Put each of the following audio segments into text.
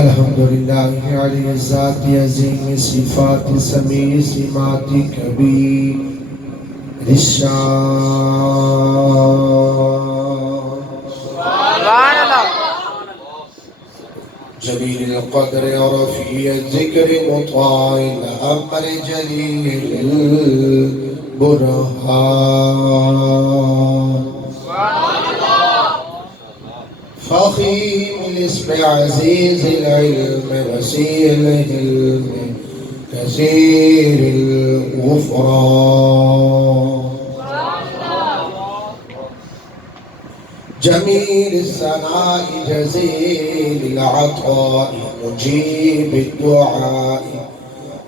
الحمدللہ علی الذات عظیم صفات سمیع سمات کبیر رشاد سبحان اللہ جلیل القدر رفیع الذکر مطاع الامر جلیل البرہان فخیم الاسم عزیز العلم وسیع الحلم كثير الغفران جميل الثناء جزيل العطاء مجيب الدعاء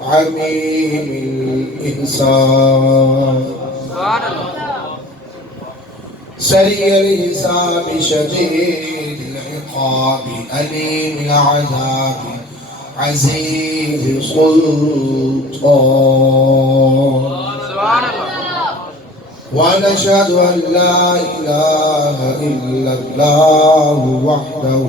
عميم الإحسان سريع الحساب شديد العقاب أليم العذاب عزيز السلطان ونشهد أن لا إله إلا الله وحده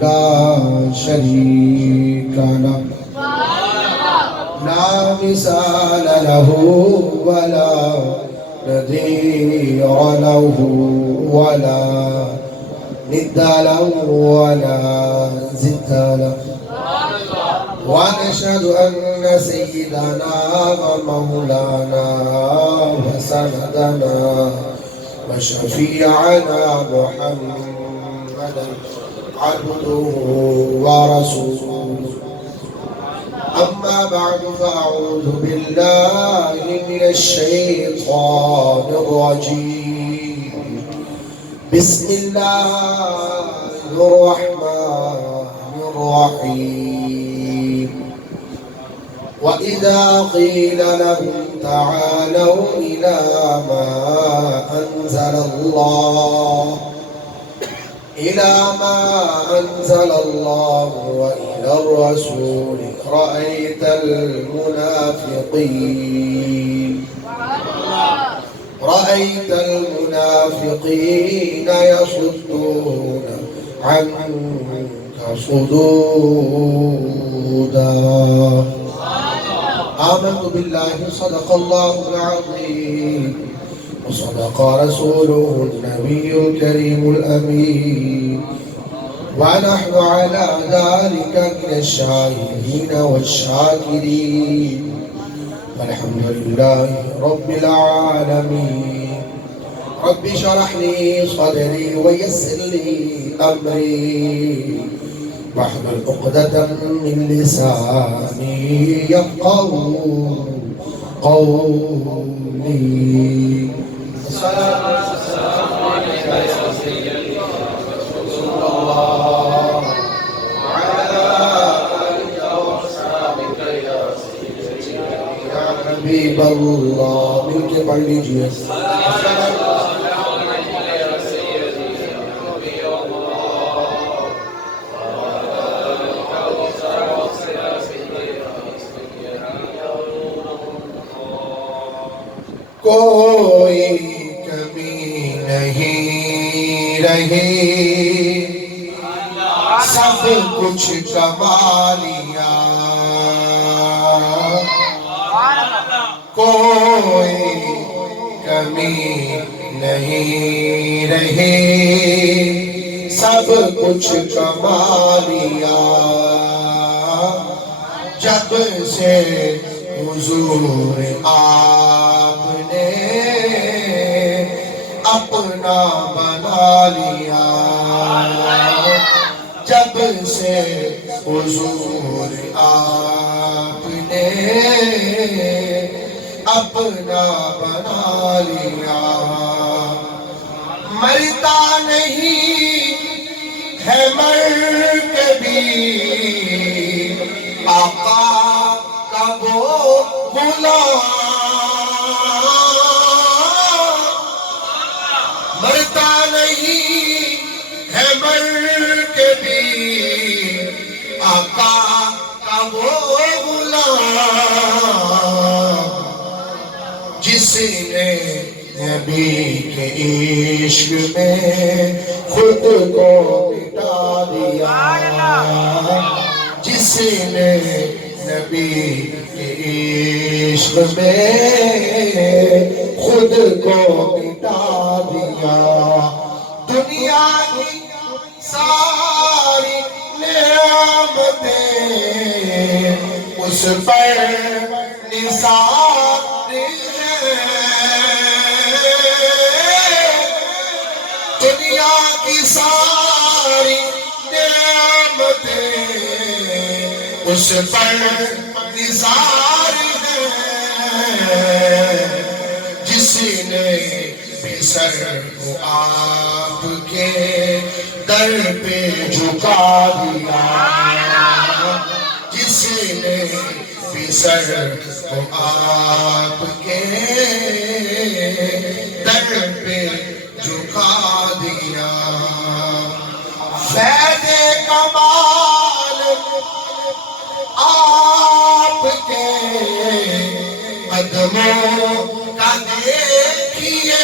لا شريك له لا مثال له ولا نذير له ولا ند له ولا زد له ونشهد أن سيدنا ومولانا وسندنا وشفيعنا محمدا عبده ورسوله أما بعد فأعوذ بالله من الشيطان الرجيم بسم الله الرحمن الرحيم وإذا قيل لهم تعالوا إلى ما أنزل الله وإلى الرسول رأيت المنافقين يصدون عنك صدودا آمنت بالله صدق الله العظيم وصدق رسوله النبي الكريم الأمين ونحن على ذلك من الشاهدين والشاكرين والحمد لله رب العالمين رب اشرح لي صدري ويسر لي أمري واحلل عقدة من لساني يفقهوا قولي الصلاة والسلام عليك يا سيدي رسول الله وعلى آلك وأصحابك يا سيدي يا حبيب الله ملك بلجي کوئی کمی نہیں رہی سب کچھ کمالیا کوئی کمی نہیں رہی سب کچھ کمالیا جب سے حضور آپ نے اپنا بنا لیا جب سے حضور آپ نے اپنا بنا لیا مرتا نہیں ہے مر کے بھی آقا کا وہ غلام مرتا نہیں ہے مر کے بھی آقا کا وہ غلام جس نے نبی کے عشق میں خود کو مٹا دیا جس نے نبی کے عشق میں خود کو مٹا دیا دنیا کی ساری نعمتیں اس پر نثار دنیا کی ساری نعمتیں اس پر نثار ہے جس نے بھی سر کو آپ کے در پہ جھکا دیا جس نے بھی سر کو آپ کے در پہ جھکا دیا فیض کمال آپ کے قدموں کا دیکھیے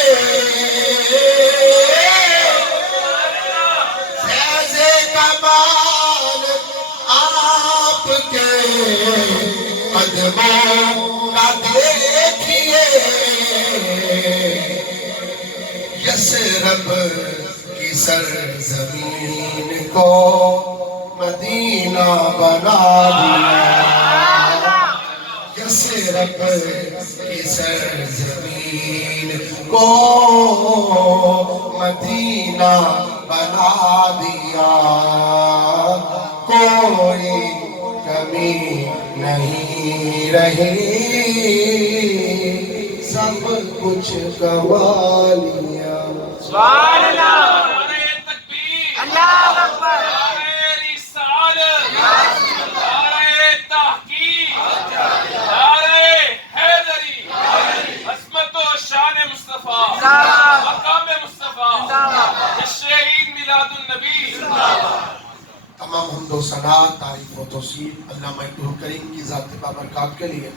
فیض کمال آپ کے قدموں کا دیکھیے یثرب کی سرزمین کو مدینہ بنا دیا یثرب کی سرزمین کو مدینہ بنا دیا کوئی کمی نہیں رہی سب کچھ گنوا لیا سبحان اللہ نعرہ تکبیر اللہ اکبر نعرہ رسالت نعرہ تحقیق نعرہ حیدری عظمت و شان مصطفیٰ مقام مصطفیٰ شہید میلاد النبی تمام حمد و ثنا تعریف و توصیف علامہ ابن کریم کی ذات بابرکات کے لیے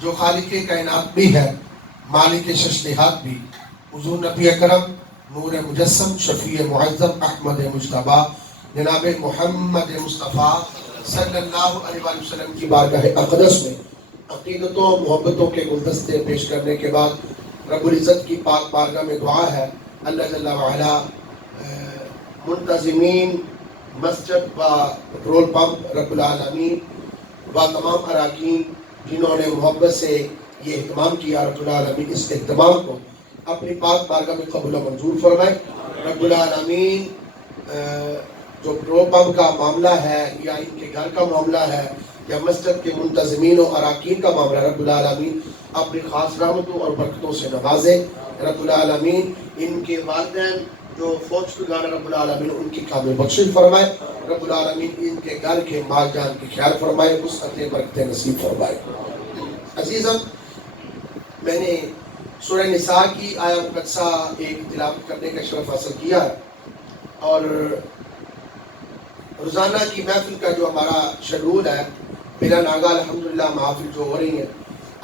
جو خالق کائنات بھی ہے مالک ششنہات بھی حضور نبی اکرم نور مجسم شفیع معظم احمد مجتبی جناب محمد مصطفیٰ صلی اللہ علیہ وسلم کی بارگاہ اقدس میں عقیدتوں محبتوں کے گلدستے پیش کرنے کے بعد رب العزت کی پاک بارگاہ میں دعا ہے اللہ جل وعلا منتظمین مسجد و پٹرول پمپ رب العالمین و تمام اراکین جنہوں نے محبت سے یہ اہتمام کیا رب العالمین اس اہتمام کو اپنی پاک بارگاہ میں قبول و منظور فرمائے رب العالمین جو پٹرول پمپ کا معاملہ ہے یا ان کے گھر کا معاملہ ہے یا مسجد کے منتظمین و اراکین کا معاملہ رب العالمین اپنی خاص رحمتوں اور برکتوں سے نوازے رب العالمین ان کے والدین جو فوج شدگان رب العالمین ان کی کامل بخشش فرمائے رب العالمین ان کے گھر کے مال جان کی خیال فرمائے وسعت برکتیں نصیب فرمائے عزیزم میں نے سورہ نساء کی آیہ مقدسہ ایک تلاوت کرنے کا شرف حاصل کیا ہے اور روزانہ کی محفل کا جو ہمارا شیڈول ہے بلا ناگا الحمدللہ محافل جو ہو رہی ہیں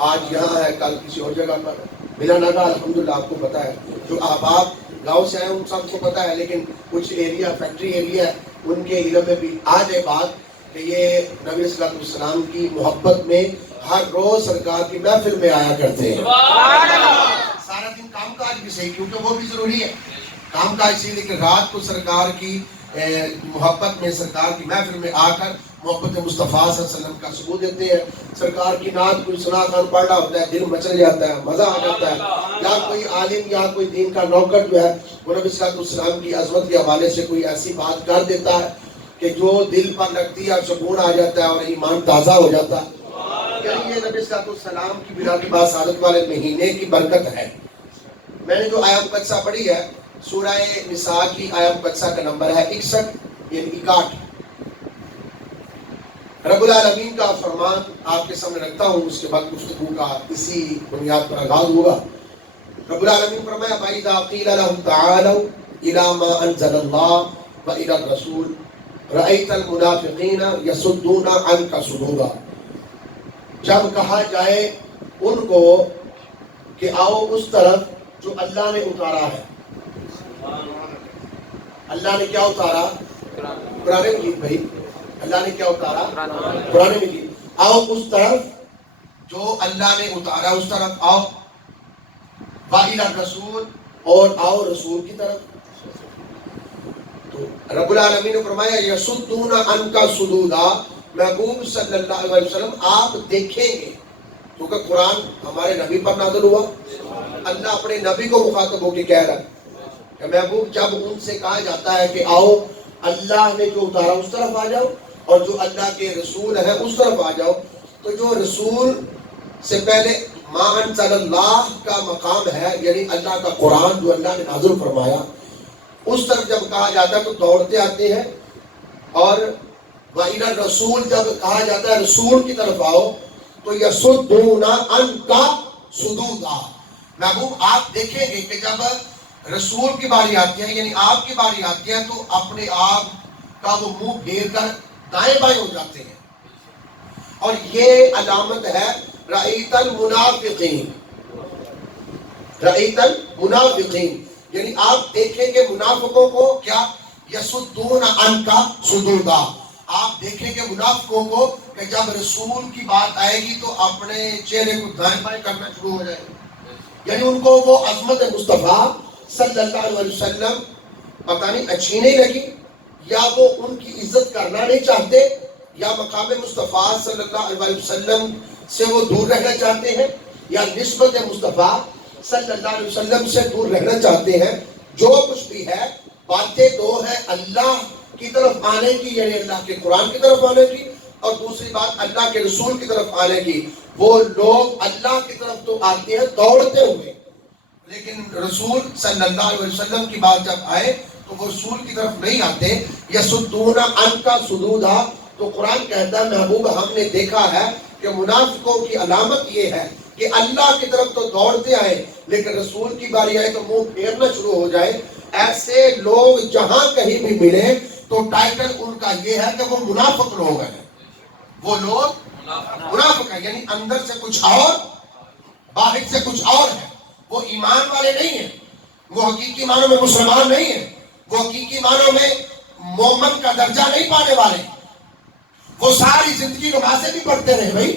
آج یہاں ہے کل کسی اور جگہ پر بلا ناگا الحمدللہ آپ کو پتہ ہے جو احباب گاؤں سے آئے ان سب کو پتہ ہے لیکن کچھ ایریا فیکٹری ایریا ہے ان کے علم میں بھی آ جائے بات کہ یہ نبی صلی اللہ علیہ وسلم کی محبت میں ہر روز سرکار کی محفل میں آیا کرتے ہیں سارا دن کام کاج بھی صحیح کیونکہ وہ بھی ضروری ہے کام کاج صحیح لیکن رات کو سرکار کی محبت میں سرکار کی محفل میں آ کر محبت مصطفیٰ صلی اللہ علیہ وسلم کا ثبوت دیتے ہیں سرکار کی نعت کوئی سنا خان پڑھ رہا ہوتا ہے دل مچل جاتا ہے مزہ آ جاتا ہے یا کوئی عالم یا کوئی دین کا نوکر جو ہے وہ نبی صلی اللہ علیہ وسلم کی عظمت کے حوالے سے کوئی ایسی بات کر دیتا ہے کہ جو دل پر لگتی ہے اور سکون آ جاتا ہے اور ایمان تازہ ہو جاتا ہے یعنی یہ نبی صلی اللہ علیہ وسلم کی بلا کی باسعادت والے مہینے کی برکت ہے میں نے جو آیہ مقدسہ پڑھی ہے سورہ نساء کی آیہ مقدسہ کا نمبر ہے 61 یعنی 61 رب العالمین کا فرمان آپ کے سامنے رکھتا ہوں اس کے بعد گفتگو کا اسی بنیاد پر آغاز ہوگا رب العالمین فرمایا فَإِذَا قِيلَ لَهُمْ تَعَالَوْا إِلَى مَا أَنزَلَ اللَّهُ وَإِلَى الرَّسُولِ رَأَيْتَ الْمُنَافِقِينَ يَصُدُّونَ عَنْكَ صُدُورًا جب کہا جائے ان کو کہ آؤ اس طرف جو اللہ نے اتارا ہے. اللہ نے کیا اتارا؟ قرآن مجید. بھائی اللہ نے کیا اتارا؟ قرآن مجید. آؤ اس طرف جو اللہ نے اتارا اس طرف آؤ. وَإِلَى الرَّسُولِ اور آؤ رسول کی طرف. تو رب العالمین نے فرمایا یصدون عنک صدودا. محبوب صلی اللہ علیہ وسلم آپ دیکھیں گے، کیونکہ قرآن ہمارے نبی پر نازل ہوا. اللہ اپنے نبی کو مخاطب ہو کے کہہ رہا ہے کہ محبوب جب ان سے کہا جاتا ہے کہ آؤ اللہ نے جو اتارا اس طرف آ جاؤ اور جو اللہ کے رسول ہے اس طرف آ جاؤ. تو جو رسول سے پہلے ما انزل اللہ کا مقام ہے، یعنی اللہ کا قرآن جو اللہ نے نازل فرمایا، اس طرف جب کہا جاتا ہے تو دوڑتے آتے ہیں. اور وَإِلَى الرَّسُولِ جب کہا جاتا ہے رسول کی طرف آؤ تو یصدون عنک صدودا. محبوب آپ دیکھیں گے کہ جب رسول کی باری آتی ہے، یعنی آپ کی باری آتی ہے، تو اپنے آپ کا وہ منہ پھیر کر دائیں بائیں ہو جاتے ہیں. اور یہ علامت ہے رأیت المنافقین. رأیت المنافقین یعنی آپ دیکھیں گے منافقوں کو کیا؟ یصدون عنک صدودا. آپ دیکھیں گے منافقوں کو کہ جب رسول کی بات آئے گی تو اپنے چہرے کو دائیں بائیں کرنا شروع ہو جائے گا. یعنی ان کو وہ عظمت مصطفیٰ صلی اللہ علیہ وسلم پتہ نہیں اچھی نہیں لگی، یا وہ ان کی عزت کرنا نہیں چاہتے، یا مقام مصطفیٰ صلی اللہ علیہ وسلم سے وہ دور رہنا چاہتے ہیں، یا نسبت مصطفیٰ صلی اللہ علیہ وسلم سے دور رہنا چاہتے ہیں. جو کچھ بھی ہے باتیں دو ہیں، اللہ کی طرف آنے کی یعنی اللہ کے قرآن کی طرف آنے کی، اور دوسری بات اللہ کے رسول کی طرف آنے کی. وہ لوگ اللہ کی طرف تو آتے ہیں دوڑتے ہوئے، لیکن رسول صلی اللہ علیہ وسلم کی بات جب آئے تو وہ رسول کی طرف نہیں آتے. یصدون عنک صدودا. تو قرآن کہتا ہے محبوب ہم نے دیکھا ہے کہ منافقوں کی علامت یہ ہے کہ اللہ کی طرف تو دوڑتے آئے لیکن رسول کی باری آئے تو منہ پھیرنا شروع ہو جائے. ایسے لوگ جہاں کہیں بھی ملے تو ٹائٹل ان کا یہ ہے کہ وہ منافق لوگ ہیں. وہ لوگ منافق ہیں، یعنی اندر سے کچھ اور باہر سے کچھ اور ہے. وہ ایمان والے نہیں ہیں، وہ حقیقی معنوں میں مسلمان نہیں ہیں، وہ حقیقی معنوں میں مومن کا درجہ نہیں پانے والے. وہ ساری زندگی نمازیں بھی پڑھتے رہے بھائی،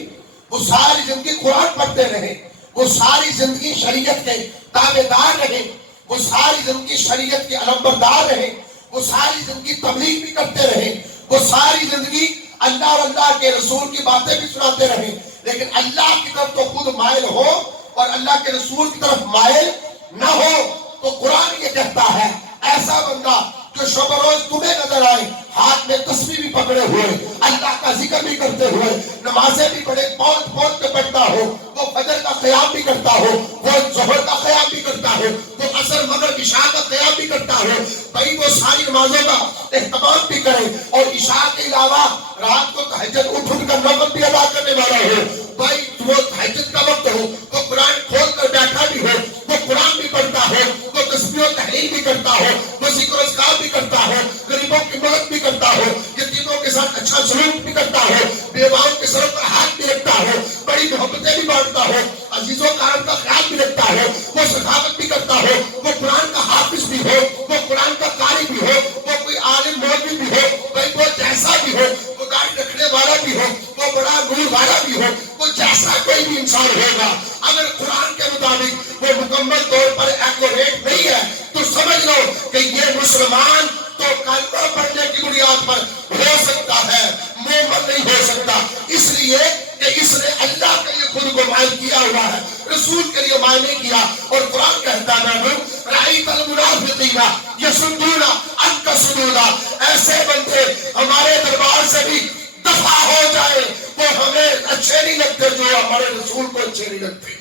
وہ ساری زندگی قرآن پڑھتے رہے، وہ ساری زندگی شریعت کے تابع دار رہے، وہ ساری زندگی شریعت کے علمبردار رہے، وہ ساری زندگی تبلیغ بھی کرتے رہے، وہ ساری زندگی اللہ اور اللہ کے رسول کی باتیں بھی سناتے رہے، لیکن اللہ کی طرف تو خود مائل ہو اور اللہ کے رسول کی طرف مائل نہ ہو. تو قرآن یہ کہتا ہے ایسا بندہ جو شب روز تمہیں نظر آئے ہاتھ میں تسبیح بھی پکڑے ہوئے، اللہ کا ذکر بھی کرتے ہوئے، نمازیں بھی پڑھے پہنچ پہنچ کے پڑھتا ہو، وہ فجر کا قیام بھی کرتا ہو، وہ ظہر کا قیام بھی کرتا ہو، وہ عصر مغرب عشاء کا قیام بھی کرتا ہو، بھائی وہ ساری نمازوں کا اہتمام بھی کرے اور عشاء کے علاوہ رات کو تہجد اٹھ کر نفل بھی ادا کرنے والا ہو. بھائی وہ تہجد کا وقت ہو وہ قرآن کھول کر بیٹھا بھی ہو، وہ قرآن بھی پڑھتا ہو، وہ تسبیح و تحلیل بھی کرتا ہو، وہ ذکر و اذکار بھی کرتا ہو، غریبوں کی مدد بھی کرتا ہو، یتیموں کے ساتھ اچھا سلوک بھی کرتا ہو، بیواؤں کے سر پر ہاتھ بھی رکھتا ہو، بڑی محبتیں بھی بانٹتا ہو، عزیز و کرام کا خیال بھی رکھتا ہو، وہ سخاوت بھی کرتا ہو، وہ قرآن کا حافظ بھی ہو، وہ قرآن کا قاری بھی ہو، وہ کوئی عالم مولوی بھی ہو، بھائی وہ جیسا بھی ہو، وہ داڑھی رکھنے والا بھی ہو، وہ بڑا نور والا بھی ہو، وہ جیسا کوئی بھی انسان ہوگا، اگر قرآن کے مطابق وہ مکمل طور پر ایکوریٹ نہیں ہے تو سمجھ لو کہ یہ مسلمان تو کلمہ پڑھنے کی بنیاد پر ہو سکتا ہے، مومن نہیں ہو سکتا. اس لیے کہ اس نے اللہ کے لیے خود کو مائل کیا ہوا ہے، رسول کے لیے مائل نہیں کیا. اور قرآن کہتا ہے رأیت المنافقین یصدون عنک صدودا. ایسے بندے ہمارے دربار سے بھی دفع ہو جائے، وہ ہمیں اچھے نہیں لگتے جو ہمارے رسول کو اچھے نہیں لگتے،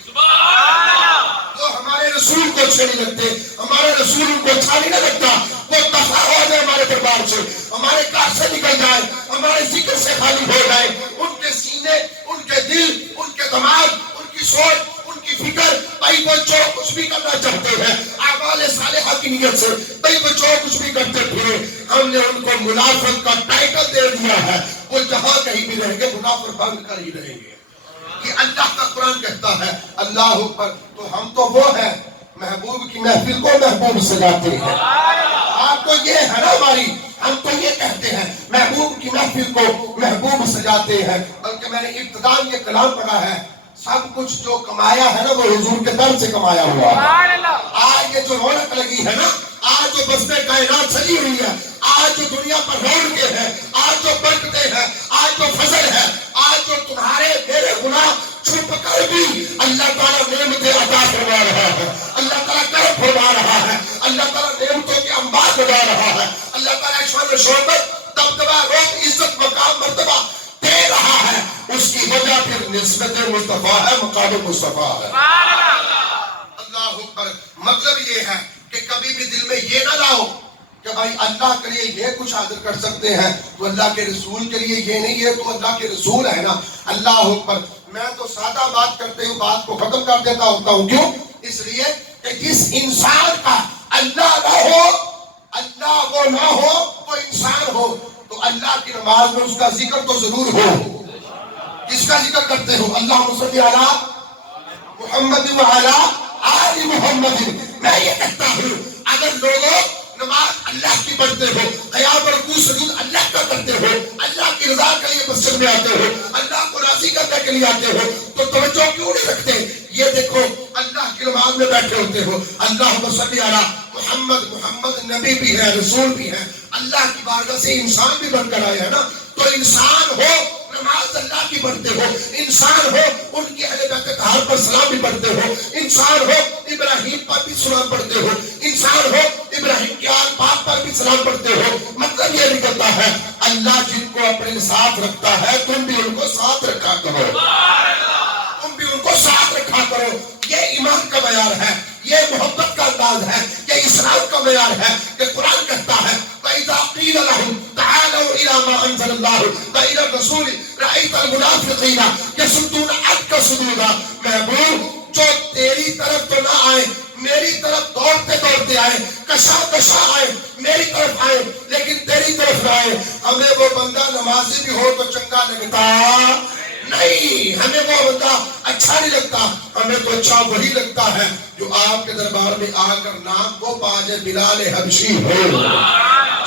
وہ ہمارے رسول کو اچھے نہیں لگتے، ہمارے رسول ان کو اچھا نہیں لگتا. وہ دفع ہو جائے ہمارے دربار سے، ہمارے گھر سے نکل جائے، ہمارے ذکر سے خالی ہو جائے. ان کے سینے، ان کے دل، ان کے دماغ، ان کی سوچ، ان کی فکر، بھائی وہ جو کچھ بھی کرنا چاہتے ہیں اعمال صالحہ کی نیت سے، بھائی وہ جو کچھ بھی کرتے پھرے، ہم نے ان کو منافق کا ٹائٹل دے دیا ہے. وہ جہاں کہیں بھی رہیں گے منافق بن کر ہی رہیں گے. یہ اللہ کا قرآن کہتا ہے. اللہ اکبر. تو ہم تو وہ ہیں محبوب کی محفل کو محبوب سجاتے ہیں. آپ تو یہ ہے نا ہماری, ہم تو یہ کہتے ہیں محبوب کی محفل کو محبوب سجاتے ہیں. بلکہ میں نے ابتدا یہ کلام پڑھا ہے, سب کچھ جو کمایا ہے نا وہ حضور کے در سے کمایا ہوا ہے. آج یہ جو رونق لگی ہے نا, آج جو بستے کائنات سجی ہوئی ہے, آج جو دنیا پر رونقیں ہیں, آج جو برکتیں ہیں, آج جو فضل ہے, آج جو تمہارے میرے گناہ چھپ کر بھی اللہ تعالیٰ نعمتیں عطا فرما رہا ہے, اللہ تعالیٰ کرم فرما رہا ہے, اللہ تعالیٰ نعمتوں کے انبار بنا رہا ہے, اللہ تعالیٰ شان و شوکت دبدبہ روب عزت مقام مرتبہ دے رہا ہے. اس کی وجہ پھر نسبت مصطفیٰ ہے, مقام مصطفیٰ ہے. اللہ اکبر. مطلب یہ ہے کہ کبھی بھی دل میں یہ نہ لاؤ کہ بھائی اللہ کے لیے یہ کچھ حاضر کر سکتے ہیں تو اللہ کے رسول کے لیے یہ نہیں ہے, تو اللہ کے رسول ہے نا. اللہ اکبر. میں تو سادہ بات کرتے ہوں بات کو ختم کر دیتا ہوتا ہوں. کیوں؟ اس لیے کہ جس انسان کا اللہ نہ ہو, اللہ وہ نہ ہو, وہ انسان ہو, تو اللہ کی نماز میں اس کا ذکر تو ضرور ہو. کس کا ذکر کرتے ہو؟ اللہم صلی علی محمد وعلی آل محمد. میں یہ کہتا ہوں اگر لوگوں نماز اللہ کی پڑھتے ہو, قیام رکوع سجود اللہ کا کرتے ہو, اللہ کی رضا کے لیے مسجد میں آتے ہو, اللہ کو راضی کرنے کے لیے آتے ہو, تو توجہ کیوں نہیں رکھتے؟ یہ دیکھو اللہ کی نماز میں بیٹھے ہوتے ہو, اللہم صلی علی محمد, محمد نبی بھی ہے, رسول بھی ہے, اللہ کی بارگاہ سے انسان بھی بن کر آئے ہیں نا. تو انسان ہو نماز اللہ کی پڑھتے ہو, انسان ہو ان کی اہل بیت طاہر پر سلام بھی پڑھتے ہو, انسان ہو ابراہیم پر بھی سلام پڑھتے ہو, انسان ہو ابراہیم کے آل پاک پر بھی سلام پڑھتے ہو. مطلب یہ نکلتا ہے اللہ جن کو اپنے ساتھ رکھتا ہے تم بھی ان کو ساتھ رکھا کرو, تم بھی ان کو ساتھ رکھا کرو. یہ ایمان کا معیار ہے, یہ محبت کا انداز ہے, یہ اسلام کا معیار ہے کہ قرآن کہتا ہے وَإِذَا قِيلَ لَهُمْ تَعَالَوْا إِلَى مَا أَنزَلَ اللَّهُ وَإِلَى الرَّسُولِ رَأَيْتَ الْمُنَافِقِينَ يَصُدُّونَ عَنْكَ صُدُودًا. محبوب جو تیری طرف تو نہ آئے, میری طرف دوڑتے دوڑتے آئے, کشا کشا آئے, میری طرف آئے لیکن تیری طرف نہ آئے. ہمیں وہ بندہ نمازی بھی ہو تو چنگا لگتا نہیں, ہمیں وہ بندہ اچھا نہیں لگتا, ہمیں تو اچھا وہی لگتا ہے جو آپ کے دربار میں آ کر نام کو پاجے بلال حبشی ہو,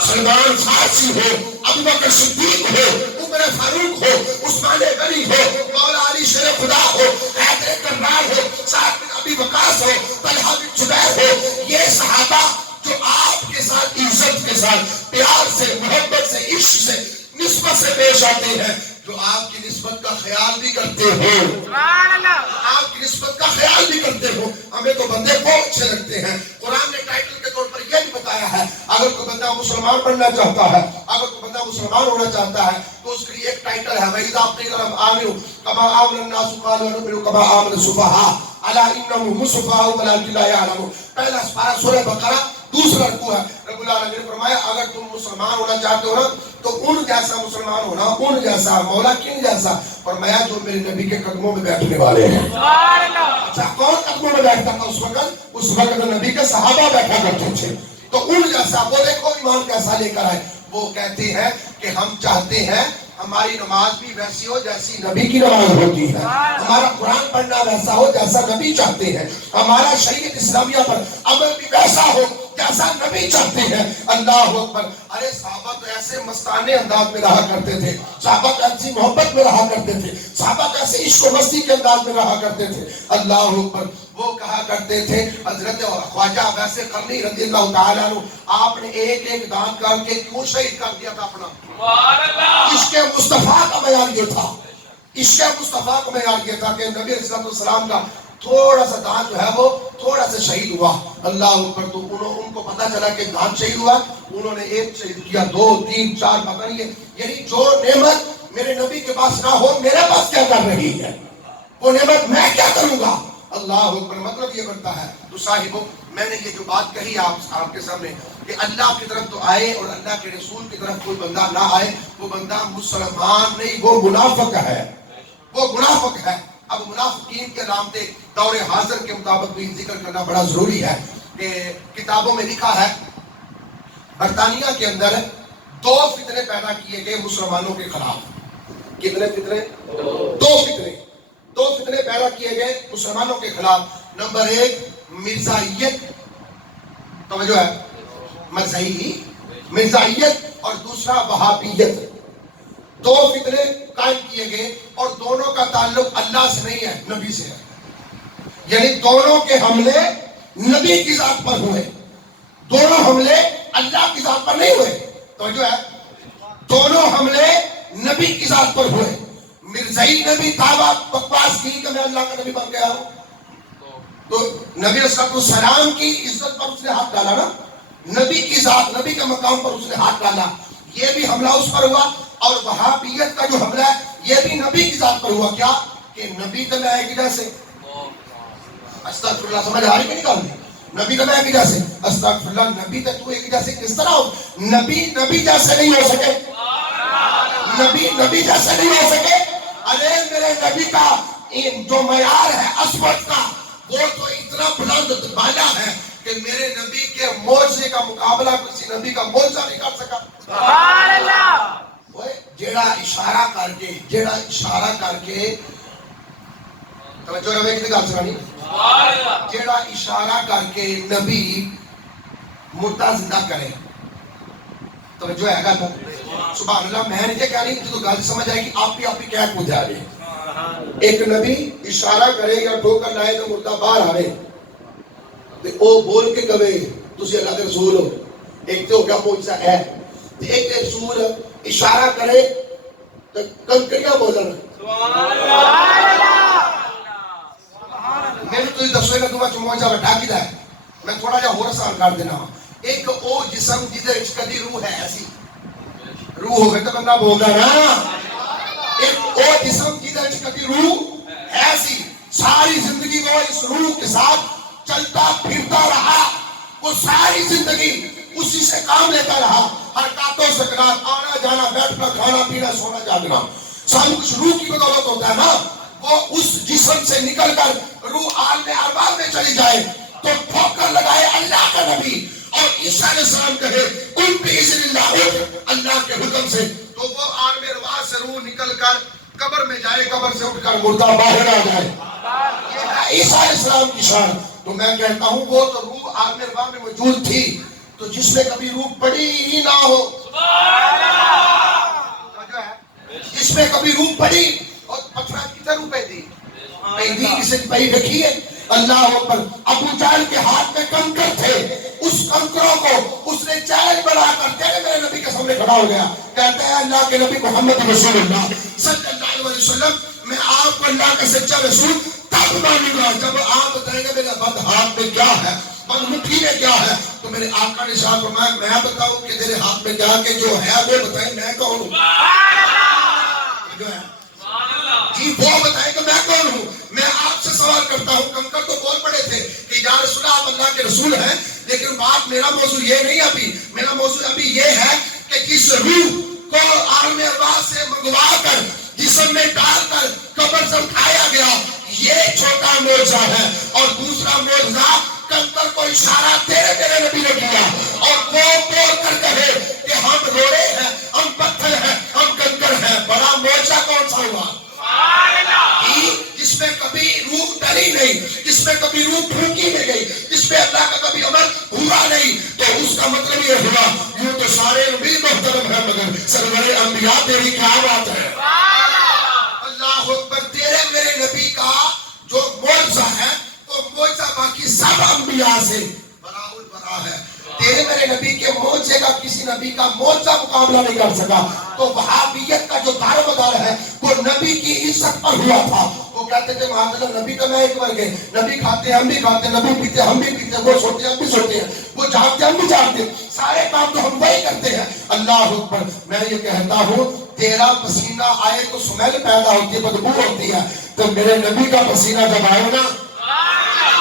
سلمان فارسی ہو, ابو بکر صدیق ہو, عمر فاروق ہو, عثمان غنی ہو, مولا علی شیر خدا ہو, حیدر کرار ہو, سعد بن ابی وقاص ہو, طلحہ بن زبیر ہو. یہ صحابہ جو آپ کے ساتھ عزت کے ساتھ پیار سے, محبت سے, عشق سے, نسبت سے پیش آتے ہیں, جو آپ کی نسبت کا خیال بھی کرتے ہو, آپ کی نسبت کا خیال بھی کرتے ہو. ہمیں تو بندے بہت اچھے لگتے ہیں. قرآن نے ٹائٹل کے طور پر یہ بھی بتایا ہے اگر کوئی بندہ مسلمان بننا چاہتا ہے, اگر کوئی بندہ مسلمان ہونا چاہتا ہے تو اس کے لیے ایک ٹائٹل ہے وَإِذَا قِيلَ لَهُمْ آمِنُوا كَمَا آمَنَ النَّاسُ قَالُوا نُؤْمِنُ كَمَا آمَنَ السُّفَهَاءُ أَلَا إِنَّهُمْ هُمُ السُّفَهَاءُ وَلَٰكِن لَّا يَعْلَمُونَ. پہلا سپارہ سورہ بقرہ, دوسرا رکوع ہے. رب العالمین نے فرمایا اگر تم مسلمان ہونا چاہتے ہو نا تو ان جیسا مسلمان ہونا, ان جیسا مولا کن جیسا. فرمایا جو میرے نبی کے قدموں میں بیٹھنے والے ہیں. اچھا کون قدموں میں بیٹھتا تھا اس وقت؟ اس وقت نبی کے صحابہ بیٹھا کرتے تھے. تو ان جیسا وہ دیکھو ایمان کیسا لے کر آئے. وہ کہتے ہیں کہ ہم چاہتے ہیں ہماری نماز بھی ویسی ہو جیسی نبی کی نماز ہوتی ہے, ہمارا قرآن پڑھنا ویسا ہو جیسا نبی چاہتے ہیں, ہمارا شریعت اسلامیہ پر عمل بھی ویسا ہو جیسا نبی چاہتے ہیں. اللہ اکبر. ارے صحابہ تو ایسے مستانے انداز میں رہا کرتے تھے, صحابہ تو ایسی محبت میں رہا کرتے تھے, صحابہ تو ایسے عشق و مستی کے انداز میں رہا کرتے تھے. اللہ اکبر. وہ کہا کرتے تھے حضرت خواجہ ویسے قرنی رضی اللہ تعالیٰ عنہ, آپ نے ایک ایک دان کر کے کیوں شہید کر دیا تھا اپنا؟ عشق مصطفیٰ کا بیان یہ تھا, عشق مصطفیٰ کا بیان یہ تھا کہ نبی علیہ السلام کا تھوڑا سا دان جو ہے وہ تھوڑا سا شہید ہوا. اللہ اوپر. تو ان کو پتا چلا کہ دان شہید ہوا, انہوں نے ایک شہید کیا, 2 3 4 پتہ نہیں, یعنی جو نعمت میرے نبی کے پاس نہ ہو میرے پاس کیا کر رہی ہے, وہ نعمت میں کیا کروں گا. اللہ اکبر. مطلب یہ بنتا ہے. تو صاحبوں میں نے یہ جو بات کہی آپ کے سامنے کہ اللہ کی طرف تو آئے اور اللہ کے رسول کی طرف کوئی بندہ نہ آئے, وہ بندہ مسلمان نہیں, وہ منافق ہے, وہ منافق ہے. اب منافقین کے علامتیں دور حاضر کے مطابق بھی ذکر کرنا بڑا ضروری ہے کہ کتابوں میں لکھا ہے برطانیہ کے اندر 2 فتنے پیدا کیے گئے مسلمانوں کے خلاف. کتنے فتنے؟ 2 فتنے پیدا کیے گئے مسلمانوں کے خلاف. نمبر 1 مرزائیت، توجہ ہے، مرزائیت اور دوسرا وہابیت، دو فتنے قائم کیے گئے اور دونوں کا تعلق اللہ سے نہیں ہے، نبی سے ہے. یعنی دونوں کے حملے نبی کی ذات پر ہوئے، دونوں حملے اللہ کی ذات پر نہیں ہوئے. توجہ ہے، دونوں حملے نبی کی ذات پر ہوئے. مرزائی نے بھی دعویٰ بکواس کی کہ میں اللہ کا نبی بن گیا ہوں، تو نبی صلی اللہ علیہ وسلم کی عزت پر اس نے ہاتھ ڈالا نا، نبی کی ذات، نبی کے مقام پر اس نے ہاتھ ڈالا، یہ بھی حملہ اس پر ہوا. اور وہابیت کا جو حملہ ہے یہ بھی نبی کی ذات پر ہوا. کیا کہ نبی تو میں ایک ہی جیسے، استغفر اللہ، سمجھ آ رہی کہ نہیں کہا؟ نبی تو میں ایک ہی جیسے، استغفر اللہ، نبی تو ایک ہی جیسے کس طرح ہو؟ نبی جیسے نہیں ہو سکے، نبی جیسے نہیں ہو سکے. ارے میرے نبی کا جو معیار ہے عظمت کا، وہ تو اتنا بلند بالا ہے کہ میرے نبی کے معجزے کا مقابلہ کسی نبی کا معجزہ نہیں کر سکا. سبحان اللہ. جیڑا اشارہ کر کے توجہ رہے کتنی گل سنانی، جیڑا اشارہ کر کے نبی مردہ زندہ کرے، توجہ ہے گا. سبحان اللہ. میں نے کیا نہیں تو گل سمجھ آئے گی، آپ بھی کہہ کود آ رہے. ایک نبی اشارہ کرے یا ٹھوکر لائے تو مردہ باہر آئے، تو وہ بول کے کہے تسی اللہ کے رسول ہو. ایک تو کیا معجزہ ہے، ایک رسول اشارہ کرے تو کنکریاں بولن. میں تو دسوے میں تمہیں معجزہ بٹھا کے ہے، میں تھوڑا جہا اور آسان کر دینا. ایک او جسم جدے کدی روح ہے، ایسی روح ہوگی تو بندہ بولتا نا. ایک او جسم جدے کدی روح ہے، ایسی ساری زندگی وہ اس روح کے ساتھ چلتا پھرتا رہا، وہ ساری زندگی اسی سے کام لیتا رہا، حرکاتوں سکنات، آنا جانا، بیٹھنا، کھانا پینا، سونا جاگنا، سب کچھ روح کی بدولت ہوتا ہے نا. وہ اس جسم سے نکل کر روح عالم ارواح میں چلی جائے تو ٹھوکر لگائے اللہ کا نبی اور عیسیٰ علیہ السلام کہے کن بِإِذْنِ اللَّهِ، اللہ کے حکم سے، تو وہ عالم ارواح سے روح نکل کر قبر میں جائے، قبر سے اٹھ کر مردہ باہر آ جائے. یہ ہے عیسیٰ علیہ السلام کی شان. تو میں کہتا ہوں وہ تو روح عالم ارواح میں موجود تھی، تو جس میں کبھی روح پڑی ہی نہ ہو، جس میں کبھی روح پڑی اور پتھرہ کی طرح پہ دی کسی کی پہی رکھی ہے. اللہ اکبر. ابو جہل کے ہاتھ میں کنکر تھے، اس کنکروں کو اس نے چیلنج بنا کر تیرے میرے نبی کے سامنے کھڑا ہو گیا. کہتے ہیں اللہ کے نبی محمد رسول اللہ صلی اللہ علیہ وسلم، میں آپ کو اللہ کا سچا رسول تب مانوں گا جب آپ بتائیں گے میرا بد ہاتھ میں کیا ہے، بد مٹھی میں کیا ہے. تو میرے آقا نے ارشاد فرمایا میں بتاؤں کہ تیرے ہاتھ میں کیا کہ جو ہے وہ بتائیں میں کون ہوں. جو ہے جی وہ بتائیں کہ میں کون ہوں. میں آپ سے سوال کرتا ہوں، کنکر تو بول پڑے تھے کہ یا رسول اللہ آپ اللہ کے رسول ہیں، لیکن بات میرا موضوع یہ نہیں، ابھی میرا موضوع ابھی یہ ہے کہ جس روح کو عالم ارواح سے منگوا کر جسم میں ڈال کر قبر سے اٹھایا گیا، یہ چھوٹا معجزہ ہے. اور دوسرا معجزہ کنکر کو اشارہ تیرے میرے نبی نے کیا اور وہ بول کر کہے کہ ہم روڑے ہیں، ہم پتھر ہیں، ہم کنکر ہیں. بڑا معجزہ کون سا ہوا؟ جس میں کبھی روح ڈری نہیں، جس میں کبھی روح پھونکی نہیں گئی، جس میں اللہ کا کبھی عمل ہوا نہیں. تو اس کا مطلب یہ ہوا یوں تو سارے نبی محترم ہیں مگر سرور انبیاء تیری کیا بات ہے. اللہ اکبر. تیرے میرے نبی کا جو معجزہ ہے وہ معجزہ باقی سب انبیاء سے براء البراء ہے. تیرے میرے نبی کے معجزے کا کسی نبی کا معجزہ مقابلہ نہیں کر سکا. تو وہابیت کا جو دار و مدار ہے وہ نبی کی عزت پر ہوا تھا. وہ کہتے تھے معاذ نبی تو میں ایک ورگے، نبی کھاتے ہم بھی کھاتے، نبی پیتے ہم بھی پیتے، وہ سوتے ہم بھی سوتے ہیں، وہ جاگتے ہم بھی جاگتے، سارے کام تو ہم وہی کرتے ہیں. اللہ اکبر. میں یہ کہتا ہوں تیرا پسینہ آئے تو سمیل پیدا ہوتی ہے، بدبو ہوتی ہے، تو میرے نبی کا پسینہ جب آئے نا،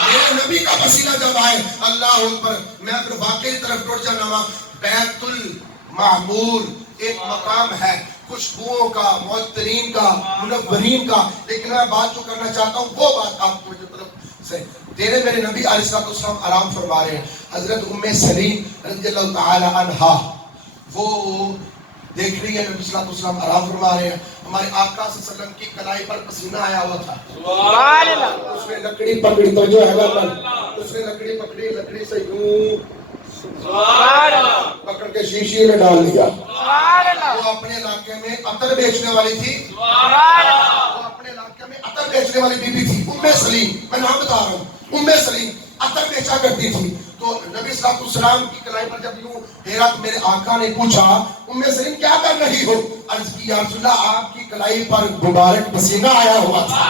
میرے نبی کا پسینہ جب آئے، اللہ اکبر. میں اگر واقعی طرف ٹوٹ جانا، بیت المعمور ایک مقام ہے خوشبوؤں کا، معطرین کا، منورین کا، لیکن میں بات جو کرنا چاہتا ہوں وہ بات آپ کو طرف سے تیرے میرے نبی علیہ السلام آرام فرما رہے ہیں. حضرت ام سلیم رضی اللہ تعالی عنہا وہ دیکھ رہی ہے نبی صلی اللہ علیہ وسلم آرام فرما رہے ہیں. ہمارے آقا صلی اللہ علیہ وسلم کی کلائی پر پسینہ آیا ہوا تھا. سبحان اللہ. اس نے لکڑی پکڑی تو جو ہے اس نے لکڑی پکڑی, لکڑی سے یوں سبحان اللہ. پکڑ کے شیشے میں ڈال دیا. سبحان اللہ. وہ اپنے علاقے میں عطر بیچنے والی تھی. سبحان اللہ. وہ اپنے علاقے میں عطر بیچنے والی بی بی تھی, ام سلیم. میں نام بتا رہا ہوں, ام سلیم عطر بیچا کرتی تھی. تو نبی صلی اللہ علیہ وسلم کی کلائی پر جب یوں پھیرا تو میرے آقا نے پوچھا, ام سلیم کیا کر رہی ہو؟ عرض کی, یا رسول اللہ آپ کی کلائی پر مبارک پسینہ آیا ہوا تھا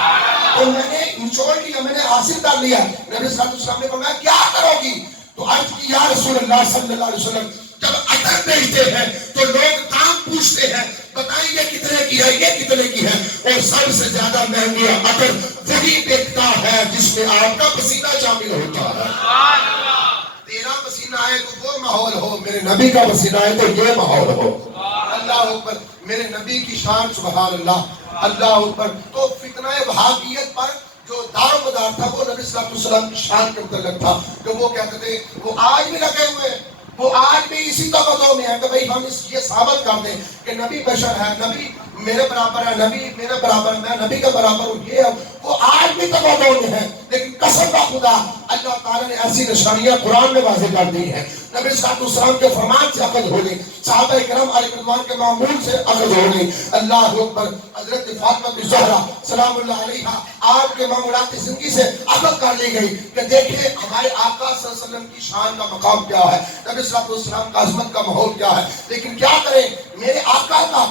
تو میں نے نچوڑ لیا, میں نے حاصل کر لیا. نبی صلی اللہ علیہ وسلم نے فرمایا کیا کرو گی؟ تو عرض کی, یا رسول اللہ صلی اللہ علیہ وسلم جب عطر بیچتے ہیں تو لوگ دام پوچھتے ہیں, بتائیں یہ کتنے کی ہے, یہ کتنے کی ہے, اور سب سے زیادہ مہنگی عطر وہی بیچتا ہے جس میں آپ کا پسینہ شامل ہوتا ہے. تیرا پسینہ آئے تو وہ ماحول ہو, میرے نبی کا پسینہ آئے تو یہ ماحول ہو. اللہ اکبر, میرے نبی کی شان سبحان اللہ. اللہ اکبر. تو فتنہ وہابیت پر جو دار و مدار تھا وہ نبی صلی اللہ علیہ وسلم کی شان کے متعلق تھا کہ وہ کہتے تھے, وہ آج بھی لگے ہوئے ہیں, وہ آج بھی اسی توقعوں میں ہے کہ بھئی ہم یہ ثابت کر دیں کہ نبی بشر ہے, نبی میرے برابر ہے, نبی میرے برابر, میں نبی کے برابر ہوں. یہ وہ آج بھی توقعوں میں ہے, لیکن قسم کا خدا اللہ تعالیٰ نے ایسی نشانیاں قرآن میں واضح کر دی ہیں. نبی صلی اللہ علیہ وسلم کے فرمان سے عقد ہو گئی, صحابہ کرام علیہ رضوان کے معمول سے عقد ہو گئی. اللہ اکبر. حضرت فاطمہ الزہرا سلام اللہ علیہا آپ کے معمولات زندگی سے عقد کر لی گئی کہ دیکھیں ہمارے آقا صلی اللہ علیہ وسلم کی شان کا مقام کیا ہے, نبی صلی اللہ علیہ وسلم کا عظمت کا ماحول کیا ہے. لیکن کیا کریں, میرے آقا کا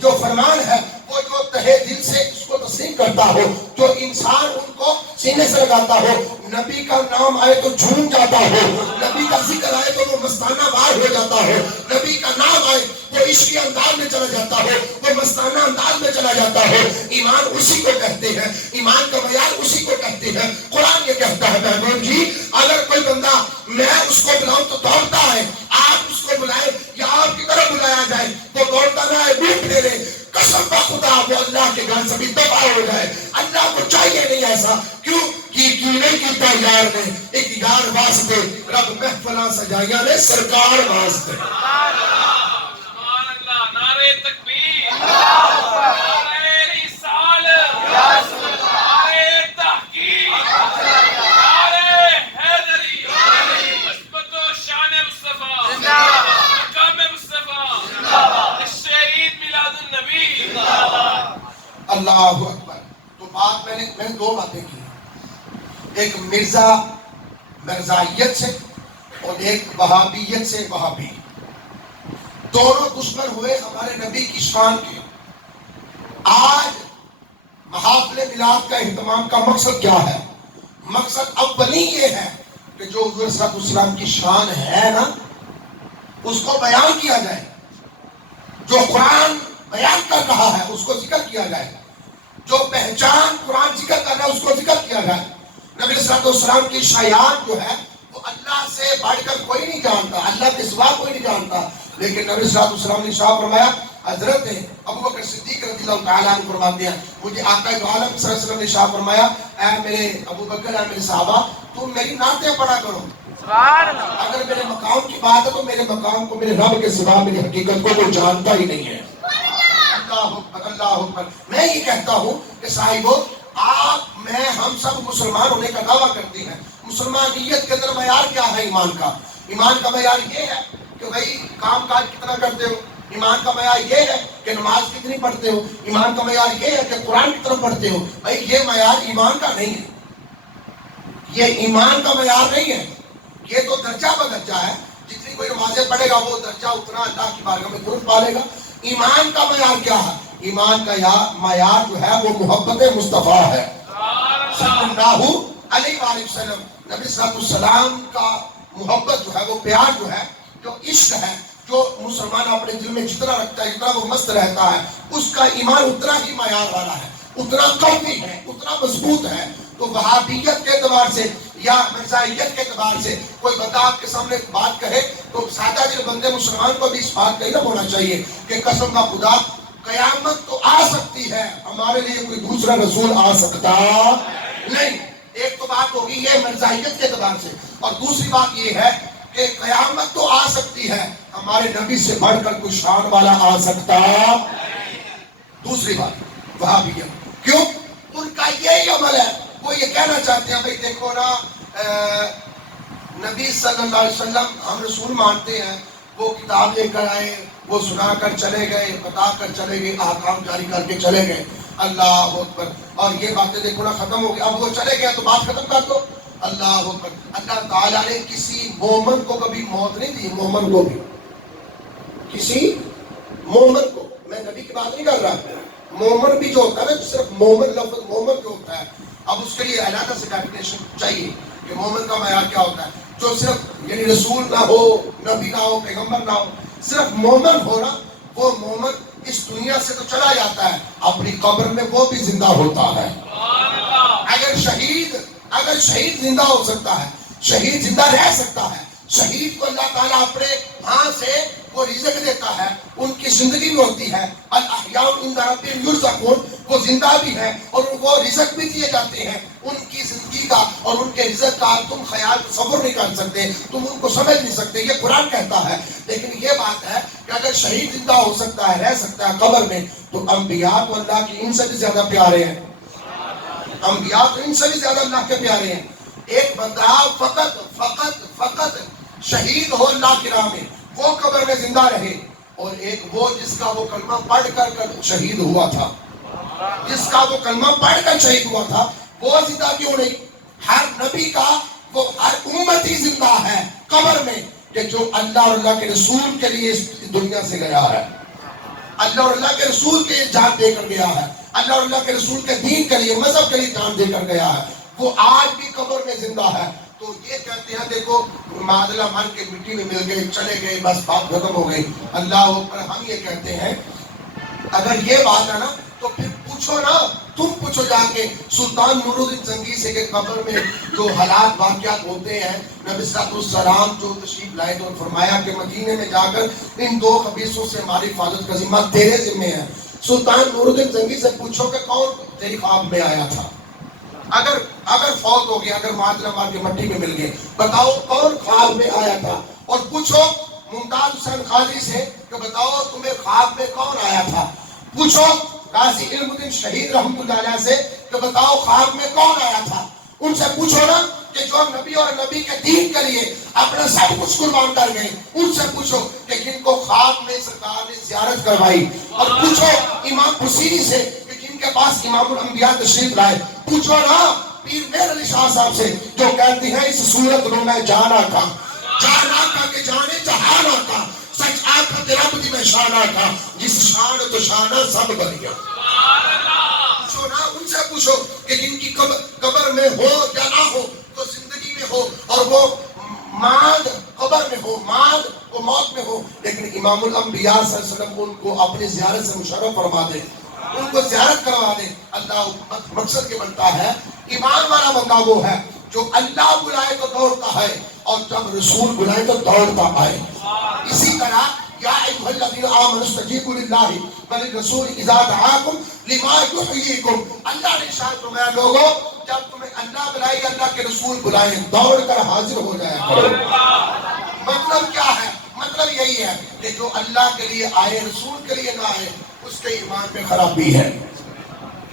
جو فرمان ہے وہ جو تہے دل سے اس کو تسلیم کرتا ہو, جو انسان ان کو سینے سے لگاتا ہو, نبی کا نام آئے تو جھوم جاتا ہو, نبی کا ذکر آئے تو وہ مستانہ وار ہو جاتا ہو, نبی کا نام آئے وہ عشقی انداز میں چلا جاتا ہو, وہ مستانہ انداز میں چلا جاتا ہو. ایمان اسی کو کہتے ہیں, ایمان کا معیار اسی کو کہتے ہیں. قرآن یہ کہتا ہے محبوب جی, اگر کوئی بندہ میں اس کو بلاؤں تو دوڑتا ہے, آپ اس کو بلائیں یا آپ کی طرف بلایا جائے تو دوڑتا نہ ہے, پیٹ پھیرے. قسم کا خدا وہ اللہ کے گھر سے بھی دفاع ہو جائے. اللہ کو چاہیے نہیں ایسا, کیوں کی نہیں کیتا یار نے, ایک یار واسطے رب محفلاں سجائیاں نے سرکار واسطے. سبحان اللہ. نعرہ تکبیر, نعرہ رسالت, نعرہ تحقیق, نعرہ حیدری, عصمت و شان مصطفیٰ, مقام مصطفیٰ, الشہید میلاد النبی. اللہ اکبر. تو بات میں نے دو باتیں کی, ایک مرزائیت سے اور ایک وہابیت سے. وہابی دونوں دشمن ہوئے ہمارے نبی کی شان کے. آج محافل میلاد کا اہتمام کا مقصد کیا ہے؟ مقصد اولی یہ ہے کہ جو حضور صلی اللہ علیہ وسلم کی شان ہے نا اس کو بیان کیا جائے, جو قرآن بیان کر رہا ہے اس کو ذکر کیا جائے, جو پہچان قرآن ذکر کر رہا ہے اس کو ذکر کیا جائے. نبی صلی اللہ علیہ وسلم کی شایان جو ہے وہ اللہ سے بڑھ کر کوئی نہیں جانتا, اللہ کے سوا کوئی نہیں جانتا. لیکن نبی صلی اللہ علیہ وسلم نے شاہ فرمایا, حضرت ابو بکر صدیق رضی اللہ تعالیٰ عنہ فرماتے ہیں, مجھے آقا دو عالم صلی اللہ علیہ وسلم نے شاہ فرمایا, اے میرے ابو بکر, اے میرے صحابہ, تم میری نعتیں پڑھا کرو. سبحان اللہ. اگر میرے مقام کی بات ہے تو میرے مقام کو میرے رب کے سوا میری حقیقت کو کوئی جانتا ہی نہیں ہے. اللہ اکبر, اللہ اکبر. میں یہ کہتا ہوں کہ صاحبو, آپ میں ہم سب مسلمان ہونے کا دعویٰ کرتے ہیں. مسلمانیت کے اندر معیار کیا ہے ایمان کا؟ ایمان کا معیار یہ ہے کہ بھئی کام کاج کتنا کرتے ہو, ایمان کا معیار یہ ہے کہ نماز کتنی پڑھتے ہو, ایمان کا معیار یہ ہے کہ قرآن کتنا پڑھتے ہو. بھئی یہ معیار ایمان کا نہیں ہے, یہ ایمان کا معیار نہیں ہے. یہ تو درجہ بدرجہ ہے, جتنی کوئی نمازیں پڑھے گا وہ درجہ اتنا اللہ کی بارگاہ میں قرب پالے گا. ایمان کا معیار کیا ہے؟ ایمان کا معیار جو ہے وہ محبت مصطفیٰ ہے صلی اللہ علیہ وآلہ وسلم. نبی صلی اللہ علیہ وسلم کا محبت جو ہے, وہ پیار جو ہے, جو عشق ہے, جو مسلمان اپنے دل میں جتنا رکھتا ہے, جتنا وہ مست رہتا ہے, اس کا ایمان اتنا ہی معیار والا ہے, اتنا قوی ہے, اتنا مضبوط ہے. تو وہابیت کے اعتبار سے یا مرزائیت کے اعتبار سے کوئی بندہ آپ کے سامنے بات کہے تو سادہ دل بندے مسلمان کو بھی اس بات کا علم ہونا چاہیے کہ قسم کا خدا, قیامت تو آ سکتی ہے, ہمارے لیے کوئی دوسرا رسول آ سکتا نہیں. ایک تو بات ہوگی یہ مرزائیت کے اعتبار سے, اور دوسری بات یہ ہے کہ قیامت تو آ سکتی ہے, ہمارے نبی سے بڑھ کر کوئی شان والا آ سکتا. دوسری بات وہابیہ، کیوں؟ ان کا یہی عمل ہے. وہ یہ کہنا چاہتے ہیں بھائی دیکھو نا نبی صلی اللہ علیہ وسلم ہم رسول مانتے ہیں، وہ کتاب لے کر آئے، وہ سنا کر چلے گئے، بتا کر چلے گئے، احکام جاری کر کے چلے گئے. اللہ اکبر. اور یہ باتیں دیکھو نا ختم ہو گئی. اب وہ چلے گئے تو بات ختم کر دو. اللہ اکبر. اللہ تعالیٰ نے کسی مومن کو کبھی موت نہیں دی. مومن کو بھی، کسی مومن کو، میں نبی کی بات نہیں کر رہا، مومن بھی جو ہوتا ہے نا، صرف مومن لفظ مومن جو ہوتا ہے، اب اس کے لیے علیحدہ سے ڈیفینیشن چاہیے کہ مومن کا معیار کیا ہوتا ہے. جو صرف یعنی رسول نہ ہو، نبی نہ ہو، پیغمبر نہ ہو، صرف مومن ہو نا، وہ مومن اس دنیا سے تو چلا جاتا ہے، اپنی قبر میں وہ بھی زندہ ہوتا ہے. اگر شہید زندہ ہو سکتا ہے، شہید زندہ رہ سکتا ہے، شہید کو اللہ تعالیٰ اپنے ہاں سے وہ رزق دیتا ہے، ان کی زندگی میں ہوتی ہے. الاحیاء عند ربہم یرزقون، وہ زندہ بھی ہیں اور ان کو رزق بھی دیے جاتے ہیں. ان کی زندگی کا اور ان کے رزق کا تم خیال تصور نہیں کر سکتے، تم ان کو سمجھ نہیں سکتے. یہ قرآن کہتا ہے. لیکن یہ بات ہے کہ اگر شہید زندہ ہو سکتا ہے، رہ سکتا ہے قبر میں، تو انبیاء تو اللہ کی ان سے بھی زیادہ پیارے ہیں. انبیاء تو ان سے بھی زیادہ اللہ کے پیارے ہیں. ایک بندہ فقط شہید ہو اللہ کی راہ میں، وہ قبر میں زندہ رہے، اور ایک وہ جس کا وہ کلمہ پڑھ کر شہید ہوا تھا، جس کا وہ کلمہ پڑھ کر شہید ہوا تھا، وہ زندہ کیوں نہیں؟ ہر نبی کا وہ ہر امتی زندہ ہے قبر میں، کہ جو اللہ اور اللہ کے رسول کے لیے اس دنیا سے گیا ہے، اللہ اور اللہ کے رسول کے لیے جان دے کر گیا ہے، اللہ اور اللہ کے رسول کے دین کے لیے، مذہب کے لیے جان دے کر گیا ہے، وہ آج بھی قبر میں زندہ ہے. تو یہ کہتے ہیں دیکھو معادلہ مان کے مٹی میں مل گئے، چلے گئے، بس بات ختم ہو گئی. اللہ پر ہم یہ کہتے ہیں اگر یہ بات ہے نا تو پھر پوچھو نا، تم پوچھو جا کے سلطان نور الدین زنگی سے کہ قبر میں جو حالات واقعات ہوتے ہیں، نبی صلی اللہ علیہ وسلم جو تشریف لائے تو فرمایا کہ مدینے میں جا کر ان دو خبیثوں سے ہماری حفاظت کا ذمہ تیرے ذمہ ہے. سلطان نور الدین زنگی سے پوچھو کہ کون تیری خواب میں آیا تھا. اگر فوت ہو گیا، اگر معادلہ مار کے مٹی میں مل گئے، بتاؤ کون خواب میں آیا تھا. اور پوچھو ممتاز حسین قاضی سے کہ بتاؤ تمہیں خواب میں کون آیا تھا. پوچھو قاضی علم الدین شہید رحمۃ اللہ علیہ سے کہ بتاؤ خواب میں کون آیا تھا. ان سے پوچھو نا کہ جو نبی اور نبی کے دین کے لیے اپنا سب کچھ قربان کر گئے، ان سے پوچھو کہ جن کو خواب میں سرکار نے زیارت کروائی. اور پوچھو امام حسینی سے کہ جن کے پاس امام الانبیاء تشریف لائے. پوچھو نا پیر مہر علی شاہ صاحب سے جو کہتے ہیں اس صورت میں میں جانا تھا کہ جانے جہانا تھا، سچ آقا رب دی میں شانہ تھا، جس شان تو شانہ سب بنیا. پوچھو نا ان سے پوچھو کہ جن کی قبر میں ہو یا نہ ہو تو زندگی میں ہو، اور وہ ماند قبر میں ہو، ماند وہ موت میں ہو، لیکن امام الانبیاء صلی اللہ علیہ وسلم ان کو اپنی زیارت سے مشرف فرما دے، ان کو زیارت کروا دے. اللہ مقصد یہ بنتا ہے ایمان والا بندہ وہ ہے جو اللہ بلائے تو دوڑتا ہے، اور جب رسول بلائے تو دوڑتا آئے. اسی طرح یا ایھا الذین آمنوا استجیبوا للہ وللرسول اذا دعاکم لما یحییکم. اللہ نے ارشاد فرمایا لوگوں جب تمہیں اللہ بلائے، اللہ کے رسول بلائیں، دوڑ کر حاضر ہو جایا کرو. مطلب کیا ہے؟ مطلب یہی ہے کہ جو اللہ کے لیے آئے، رسول کے لیے نہ آئے، اس کے ایمان میں خرابی ہے،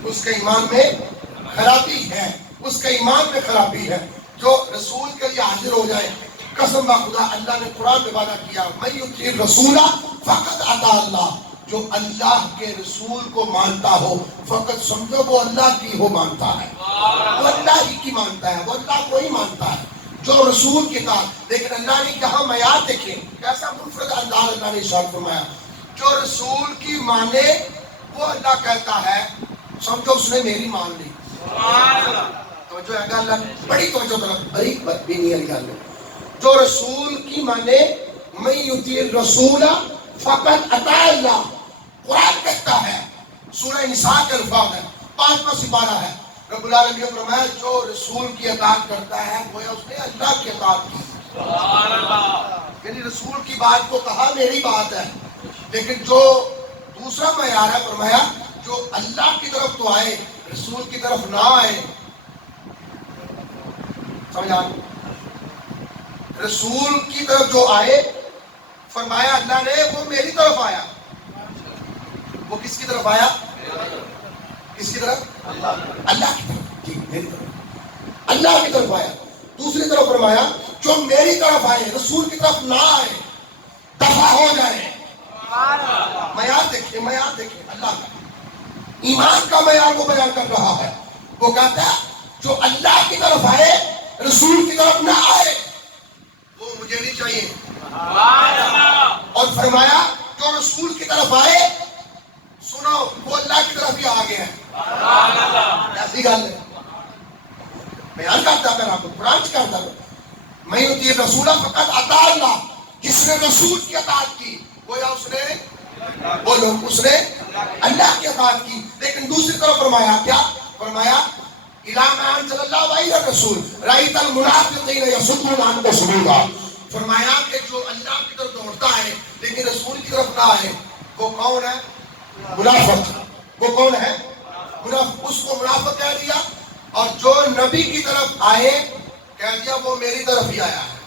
اس کے ایمان میں خرابی ہے، اس کے ایمان میں خرابی ہے. جو رسول کے لیے حاضر ہو جائے، قسم خدا اللہ نے قرآن میں وعدہ کیا من یطیع الرسول فقط اطاع اللہ. جو اللہ کے رسول کو مانتا ہو فقط سمجھو وہ اللہ کی ہو مانتا ہے، وہ اللہ ہی کی مانتا ہے، وہ اللہ کو ہی مانتا ہے جو رسول کے ساتھ. لیکن اللہ نے کہاں معیار دیکھیں کیسا منفرد انداز اللہ نے ارشاد فرمایا جو رسول کی مانے وہ اللہ کہتا ہے سمجھو اس نے میری مان لی. توجہ ہے اللہ بڑی توجہ طرف بریک بدبینی علی گل. جو رسول کی مانے من یطیع الرسول فقط اطاع اللہ. قرآن کہتا ہے، سورہ نساء کے الفاظ ہے، 5واں سپارہ ہے. رب العالمین نے فرمایا جو رسول کی اطاعت کرتا ہے گویا اس نے اللہ کی اطاعت کی. سبحان اللہ. یعنی رسول کی بات کو کہا میری بات ہے، لیکن جو دوسرا معیار ہے فرمایا جو اللہ کی طرف تو آئے رسول کی طرف نہ آئے. سمجھا؟ رسول کی طرف جو آئے فرمایا اللہ نے وہ میری طرف آیا. وہ کس کی طرف آیا؟ کس کی طرف؟ اللہ کی طرف. ٹھیک، میری طرف اللہ کی طرف آیا. دوسری طرف فرمایا جو میری طرف آئے رسول کی طرف نہ آئے دفع ہو جائے. معیار دیکھیں، معیار دیکھیں اللہ کا ایمان کا معیار کو بیان کر رہا ہے. وہ کہتا ہے جو اللہ کی طرف آئے رسول کی طرف نہ آئے وہ مجھے نہیں چاہیے. اور فرمایا جو رسول کی طرف آئے سنو وہ اللہ کی طرف ہی آ گیا ہے. ایسی گل ہے بیان کرتا ہے آپ کو قرآن کرتا ہے میں یہ رسول فقط عطا اللہ. جس نے رسول کی اطاعت کی گویا اس نے بولو اس نے اللہ کی اطاعت کی. لیکن دوسری طرف فرمایا کیا فرمایا اِلَى مَا أَنزَلَ اللَّهُ عَلَيْهِ الرَّسُولُ رَأَيْتَ الْمُنَافِقِينَ يَصُدُّونَ عَنْكَ صُدُودًا. فرمایا کہ جو اللہ کی طرف دوڑتا ہے لیکن رسول کی طرف نہ آئے وہ کون ہے؟ منافق. وہ کون ہے؟ منافق. اس کو منافق کہہ دیا. اور جو نبی کی طرف آئے کہہ دیا وہ میری طرف ہی آیا ہے.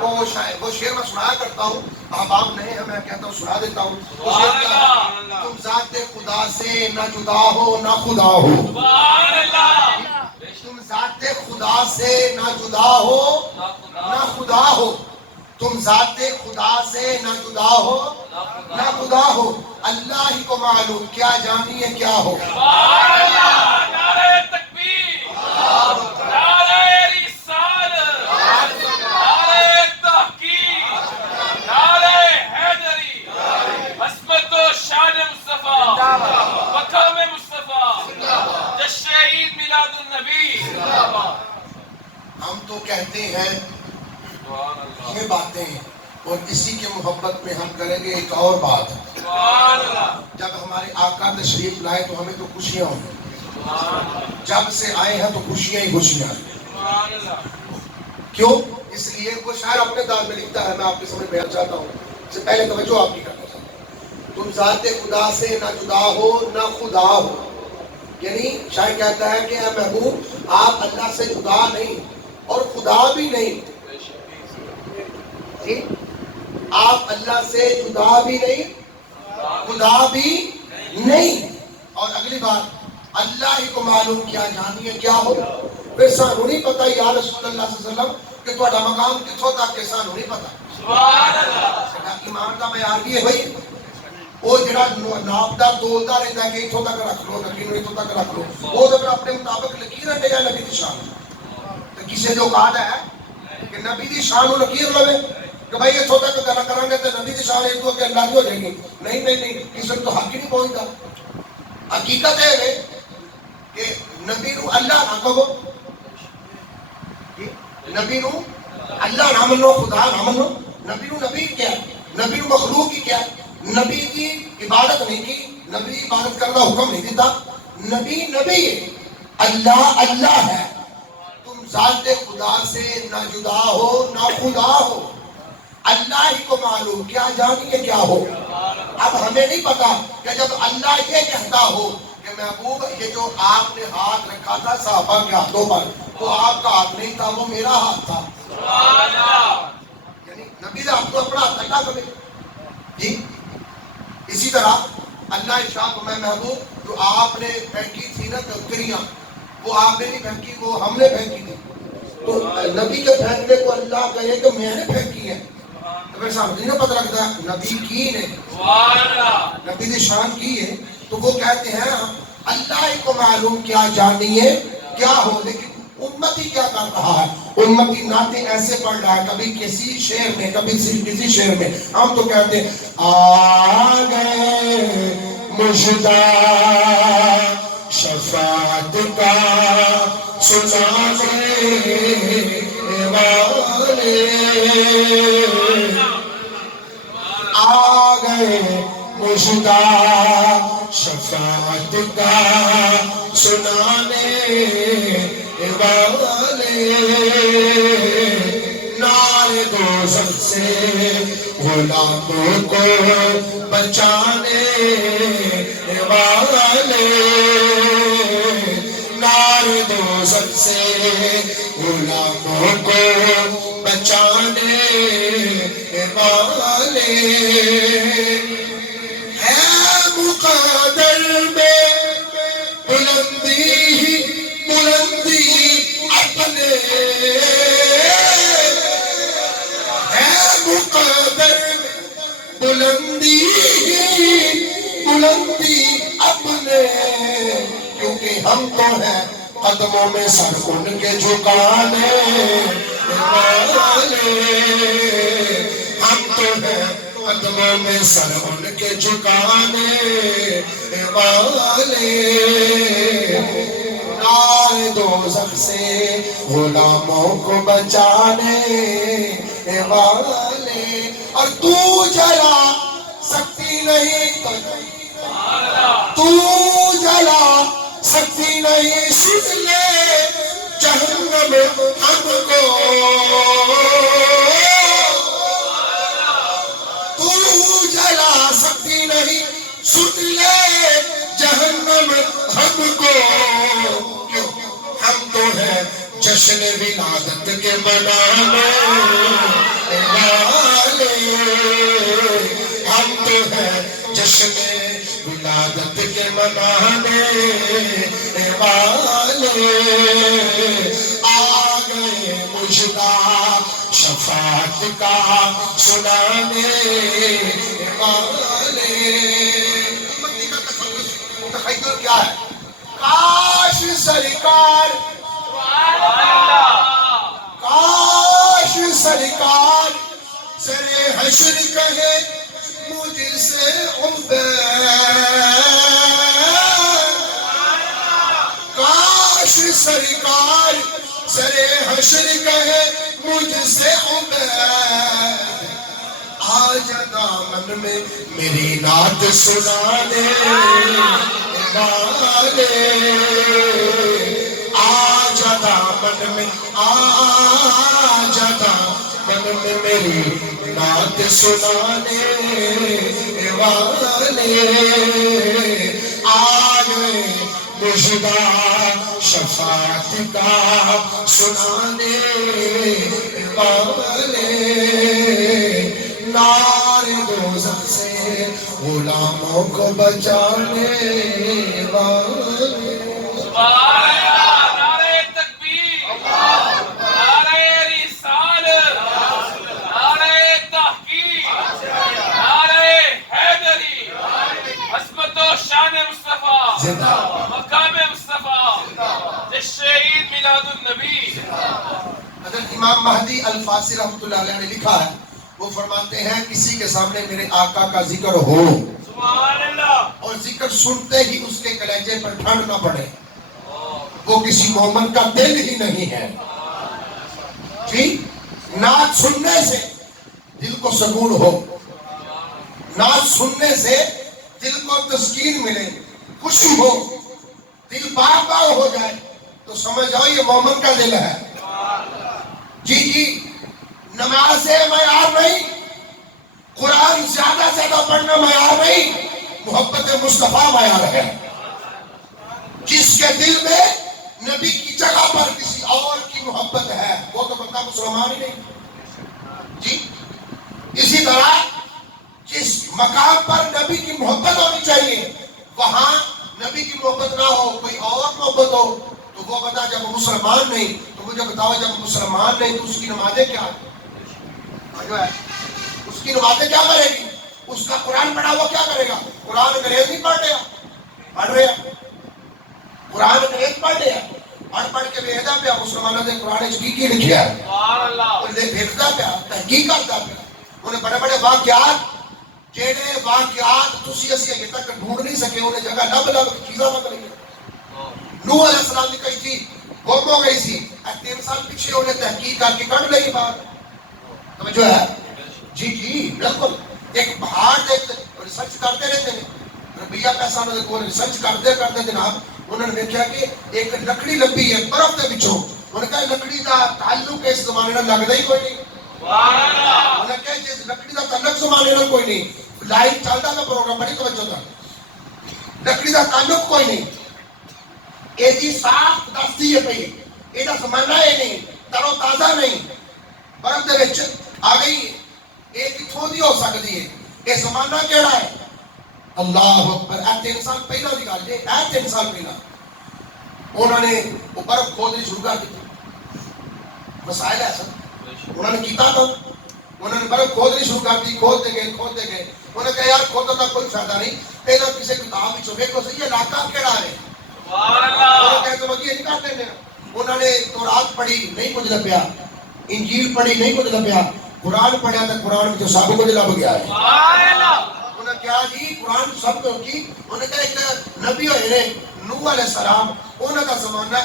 وہ شعر میں سنایا کرتا ہوں. احباب نہیں ہے میں کہتا ہوں سنا دیتا ہوں. وہ شعر کیا ہے؟ تم ذات خدا سے نہ جدا ہو نہ خدا ہو. تم ذات خدا سے نہ جدا ہو نہ خدا ہو. تم ذات خدا سے نہ جدا ہو نہ خدا ہو. اللہ ہی کو معلوم کیا جانیے کیا ہو. ہم تو کہتے ہیں یہ باتیں اور اسی کے محبت میں ہم کریں گے ایک اور بات. جب ہمارے آقا تشریف لائے تو ہمیں تو خوشیاں ہوں. جب سے آئے ہیں تو خوشیاں ہی خوشیاں ہیں. کیوں؟ اس لیے وہ شاعر اپنے دار میں لکھتا ہے میں آپ کے سامنے بیان چاہتا ہوں. اس سے پہلے توجہ آپ کی کرنا چاہتا ہوں. تم ذات خدا سے نہ جدا ہو نہ خدا ہو. یعنی شاعر کہتا ہے کہ اے محبوب آپ اللہ سے جدا نہیں اور خدا بھی نہیں. آپ اللہ سے جدا بھی نہیں خدا بھی نہیں. اور اگلی بات اللہ ہی کو معلوم کیا جانیے کیا ہو. پھر سانو نہیں پتا یا رسول اللہ صلی اللہ علیہ وسلم کہ تھوڑا مقام کتھوں تک کہ سانو نہیں پتا. ایمان کا معیار بھی ہے بھائی. وہ جڑا ناپدار دولتا رہتا ہے کہ اتھوں تک رکھ لو لکیر اتھوں تک رکھ لو وہ تو پھر اپنے مطابق لکیر رکھے گا نبی دی شان. تو کسی جو کہا ہے کہ نبی دی شان کو لکیر لوے کہ بھائی اتھوں تک گلا کریں گے تو نبی دی شان ایک تو کہ اللہ کی ہو جائے گی. نہیں نہیں نہیں کسی تو حق ہی نہیں پہنچتا. حقیقت ہے کہ نبی نو اللہ نہ کہو نبی نو اللہ نہ منو خدا نہ منو. نبی نو نبی کیا نبی نو مخلوق ہی کیا. نبی کی عبادت نہیں کی. نبی عبادت کرنا حکم نہیں دیتا. نبی نبی ہے. اللہ اللہ ہے. تم ذات خدا سے نہ جدا ہو نہ خدا ہو. اللہ ہی کو معلوم کیا جانیے کیا ہو. اب ہمیں نہیں پتا کہ جب اللہ یہ کہتا ہو کہ محبوب یہ جو آپ نے ہاتھ رکھا تھا صحابہ کے ہاتھوں پر وہ آپ کا ہاتھ نہیں تھا وہ میرا ہاتھ تھا. یعنی نبی نے آپ کو اپنا ہاتھ اللہ کرے. جی اسی طرح اللہ ارشاد میں محبوب جو آپ نے پھینکی تھی نا کنکریاں وہ آپ نے نہیں پھینکی وہ ہم نے پھینکی تھی. تو نبی کے پھینکنے کو اللہ کہے کہ میں نے پھینکی ہے تو پھر سامنے نہیں پتہ لگتا نبی کی نے نبی نے شان کی ہے. تو وہ کہتے ہیں اللہ ہی کو معلوم کیا جانیے کیا ہو. لیکن امتی کیا کر رہا ہے. امتی نعتیں ایسے پڑھ رہا ہے کبھی کسی شعر میں کبھی کسی شعر میں. ہم تو کہتے ہیں آ گئے مژدہ شفاعت کا سنانے والے آ گئے مژدہ شفاعت کا سنانے والے. نار دوزخ سے غلاموں کو بچانے والے. نار دوزخ سے غلاموں کو بچانے والے ہے مقدر میں بلندی ہی بلندی اپنے ہے مقدر بلندی ہی بلندی اپنے کیونکہ ہم تو ہیں قدموں میں سر ان کے جھکانے والے ہم تو ہیں قدموں میں سر ان کے جھکانے والے نار دوزخ سے غلاموں کو بچانے والے اور تو جلا سکتی نہیں تو جلا سکتی نہیں سن لے جہنم ہم کو تو جلا سکتی نہیں سن لے جہنم ہم کو کیوں ہم تو ہیں جشن ولادت کے منانے والے ہم تو ہیں جشن ولادت کے منانے والے آ گئے مجدہ شفاعت کا سنانے والے امتی کا تخیل کیا ہے کاش سرکار کاش سرکار سرے حشر کہے مجھ سے کاش سرکار سرے حشر کہے مجھ سے آ جا دامن میں میری نعت سنانے والے آ جا دامن میں آ جا دامن میں میری نعت سنانے والے آ گئے مجدہ شفاعت کا سنانے والے نار دوزخ سے غلاموں کو بچانے والے نعرہ تکبیر نعرہ رسالت نعرہ تحقیق نعرہ حیدری عظمت و شان مصطفیٰ مقام مصطفیٰ شہید میلاد النبی حضرت امام مہدی الفاسی رحمۃ اللہ علیہ نے لکھا ہے وہ فرماتے ہیں کسی کے سامنے میرے آقا کا ذکر ہو سبحان اللہ اور ذکر سنتے ہی اس کے کلیجے پر ٹھنڈ نہ پڑے وہ کسی مومن کا دل ہی نہیں ہے جی نعت سننے سے دل کو سکون ہو نعت سننے سے دل کو تسکین ملے خوشی ہو دل باغ باغ ہو جائے تو سمجھ جاؤ یہ مومن کا دل ہے جی جی نماز معیار نہیں قرآن زیادہ پڑھنا معیار نہیں محبت مصطفیٰ معیار ہے جس کے دل میں نبی کی جگہ پر کسی اور کی محبت ہے وہ تو بندہ مسلمان ہی نہیں جی اسی طرح جس مقام پر نبی کی محبت ہونی چاہیے وہاں نبی کی محبت نہ ہو کوئی اور محبت ہو تو وہ بتا جب وہ مسلمان نہیں تو مجھے بتاؤ جب مسلمان نہیں تو اس کی نمازیں کیا اس کی نمازیں کیا کرے گی اس کا قرآن پڑھا ہوا کیا کرے گا قرآن انگریز نہیں پڑھ رہا قرآن انگریز پڑھ رہا پڑھ کے بےحدہ پیا مسلمانوں نے قرآن کی لکھیا ہے انہیں بھیجتا پیا تحقیق کرتا پیا انہیں بڑے بڑے واقعات جیڑے واقعات تسی اسی اگے تک ڈھونڈ نہیں سکے انہیں جگہ لب چیزاں لگ رہی ہیں نوح علیہ السلام کی کشتی گم ہو گئی سی 3 سال پیچھے انہیں تحقیق کر کے کڑ لئی باہر توجہ ہے جی جی بالکل ایک پہاڑ دیکھتے ریسرچ کرتے رہتے ہیں ربیہ پیسہ انہوں نے کو ریسرچ کرتے جناب انہوں نے دیکھا کہ ایک لکڑی لبی ہے برف دے وچوں انہوں نے کہا لکڑی دا تعلق اس زمانے نال لگدا ہی کوئی نہیں انہوں نے کہا جس لکڑی دا تعلق زمانے نال کوئی نہیں لائٹ چلدا نا پروگرام بڑی توجہ دا لکڑی دا تعلق کوئی نہیں اے جی صاف دستی ہے پئی اے دا زمانہ ہے نہیں ترو تازہ نہیں برف دے وچ آ گئی یہ کتوں دی ہو سکتی ہے؟ یہ زمانہ کیڑا ہے؟ اللہ اکبر. اے 3 سال پہلا دی گل ہے. اے 3 سال پہلا انہوں نے وہ برف کھودنی شروع کر دی. مسائل ہے سر انہوں نے کیتا تھا. انہوں نے برف کھودنی شروع کر دی. کھودتے گئے انہوں نے کہا یار کھودنے کا کوئی فائدہ نہیں. پہلے کسی کتاب میں دیکھو صحیح علاقہ کیڑا ہے. انہوں نے کہا تو یہ نہیں کرتے ہیں. انہوں نے تورات پڑھی نہیں کچھ لبیا. انجیل پڑھی نہیں کچھ لبیا. قرآن پڑھا تو قرآن میں جو سب کچھ لب گیا ہے. انہوں نے کہا جی قرآن سب کو کی. انہوں نے کہا ایک نبی ہوئے نے نوح علیہ السلام انہوں کا زمانہ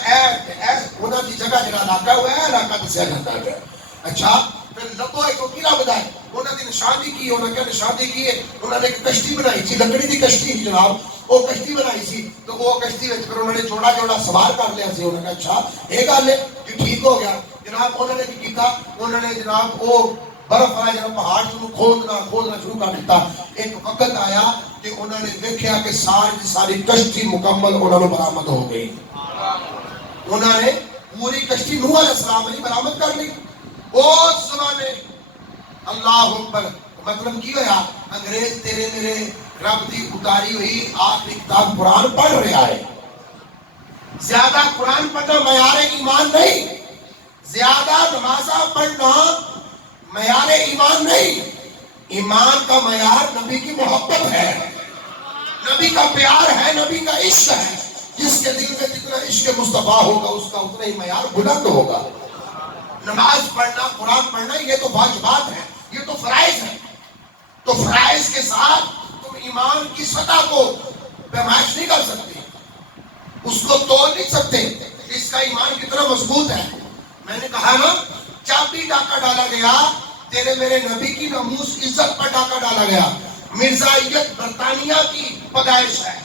انہوں کی جگہ جڑا علاقہ ہوا ہے علاقہ دسیا جاتا ہے. اچھا پھر لبو ایک کی رب ہے. انہوں نے نشانی کی. انہوں نے کیا نشانی کی ہے؟ انہوں نے ایک کشتی بنائی تھی لکڑی کی کشتی جناب. وہ کشتی بنائی سی تو وہ کشتی پھر انہوں نے جوڑا جوڑا سوار کر لیا سی. انہوں نے کہا اچھا یہ گل ہے کہ ٹھیک ہو گیا جناب. انہوں نے کیا انہوں نے جناب وہ برف والا جناب پہاڑ کھودنا شروع کر دیتا. ایک وقت آیا کہ انہوں نے دیکھا کہ ساری کشتی مکمل انہوں نے برآمد ہو گئی. انہوں نے پوری کشتی نوح علیہ السلام نے برآمد کر لی. اس زمانے اللہ اکبر مطلب کی ہوا انگریز تیرے میرے رب دی اتاری ہوئی آخری کتاب قرآن پڑھ رہا ہے. زیادہ قرآن پڑھنا معیار ایمان نہیں. زیادہ نمازاں پڑھنا معیار ایمان نہیں. ایمان کا معیار نبی کی محبت ہے, نبی کا پیار ہے, نبی کا عشق ہے. جس کے دل میں جتنا عشق مصطفیٰ ہوگا اس کا اتنا ہی معیار بلند ہوگا. نماز پڑھنا قرآن پڑھنا یہ تو واجبات ہے, یہ تو فرائض ہے. تو فرائض کے ساتھ تم ایمان کی سطح کو پیمائش نہیں کر سکتے, اس کو توڑ نہیں سکتے. اس کا ایمان کتنا مضبوط ہے. میں نے کہا نا چابی ڈاکہ ڈالا گیا تیرے میرے نبی کی ناموس عزت پر ڈاکہ ڈالا گیا. مرزائیت برطانیہ کی پیدائش ہے.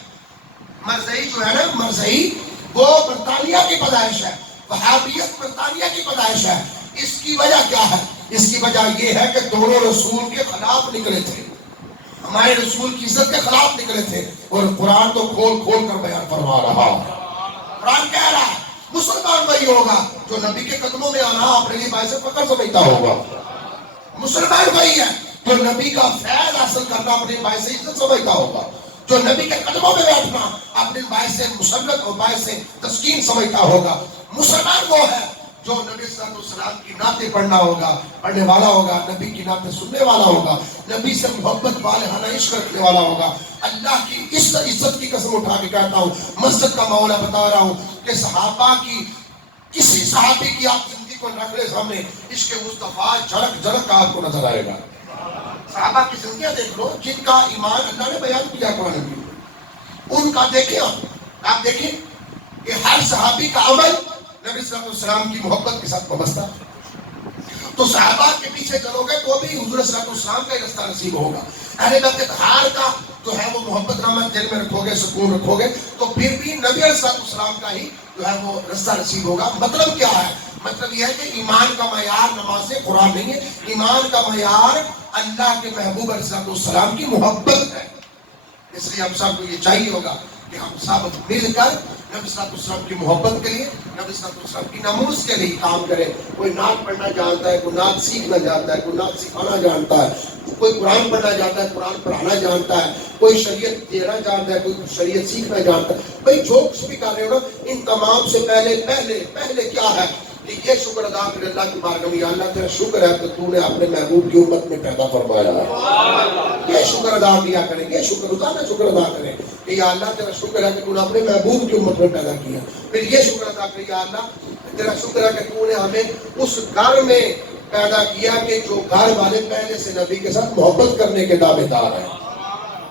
مرزائی جو ہے نا مرزائی وہ برطانیہ کی پیدائش ہے. وہابیت برطانیہ کی پیدائش ہے. اس کی وجہ کیا ہے؟ اس کی وجہ یہ ہے کہ دونوں رسول کے خلاف نکلے تھے, ہمارے رسول کی عزت کے خلاف نکلے تھے. اور قرآن تو کھول کھول کر بیان فرما رہا. قرآن کہہ رہا ہے مسلمان وہی ہوگا جو نبی کے قدموں میں آنا اپنے لیے باعث فخر سمجھتا ہوگا. مسلمان وہی ہے جو نبی کا فیض حاصل کرنا اپنے باعث عزت سمجھتا ہوگا. جو نبی کے قدموں میں بیٹھنا اپنے باعث مسلط اور باعث تسکین سمجھتا ہوگا. مسلمان وہ ہے جو نبی صلی اللہ علیہ وسلم کی نعتیں پڑھنے والا ہوگا, نبی کی نعتیں سننے والا ہوگا, نبی سے محبت والہانہ عشق رکھنے والا ہوگا. اللہ کی اس عزت کی قسم اٹھا کے کہتا ہوں, مسجد کا معاملہ بتا رہا ہوں کہ صحابہ کی کسی صحابی کی آپ زندگی کو رکھ لے سامنے عشق مصطفیٰ جھلک جھلک آپ کو نظر آئے گا. صحابہ کی زندگیاں دیکھ لو جن کا ایمان اللہ نے بیان کیا قرآن میں, ان کا دیکھیں آپ دیکھیں کہ ہر صحابی کا عمل نبی صلی اللہ علیہ وسلم کی محبت کے ساتھ وابستہ. تو صحابہ کے پیچھے چلو گے تو بھی حضور صلی اللہ علیہ وسلم کا رستہ نصیب ہوگا. اہل بیت اطہار کا جو ہے وہ محبت رحمت دل میں رکھو گے, سکون رکھو گے تو پھر بھی نبی علیہ السلام کا ہی جو ہے وہ رستہ نصیب ہوگا. مطلب کیا ہے؟ مطلب یہ ہے کہ ایمان کا معیار نماز قرآن نہیں ہے. ایمان کا معیار اللہ کے محبوب علیہ السلام کی محبت ہے. اس لیے ہم سب کو یہ چاہیے ہوگا کہ ہم سب مل کر نبی صلی اللہ علیہ وسلم کی محبت کے لیے, نبی صلی اللہ علیہ وسلم کی ناموس کے لیے کام کرے. کوئی نعت پڑھنا جانتا ہے, کوئی نعت سیکھنا جانتا ہے, کوئی نعت سکھانا جانتا ہے, کوئی قرآن پڑھنا جانتا ہے, قرآن پڑھانا جانتا ہے, کوئی شریعت دینا جانتا ہے, کوئی شریعت سیکھنا جانتا ہے. بھائی جو کچھ بھی کر رہے ہو نا, ان تمام سے پہلے کیا ہے کہ یہ شکر ادا کرے اللہ کی بارگاہ میں, یا اللہ تیرا شکر ہے کہ تو نے اپنے محبوب کی امت میں پیدا فرمایا ہے. یہ شکر ادا کیا کریں, یہ شکر روزانہ شکر ادا کریں کہ یا اللہ تیرا شکر ہے کہ تو نے اپنے محبوب کی امت میں پیدا کیا. پھر یہ شکر ادا کریں یا اللہ تیرا شکر ہے کہ تو نے ہمیں اس گھر میں پیدا کیا کہ جو گھر والے پہلے سے نبی کے ساتھ محبت کرنے کے دعوے دار ہیں.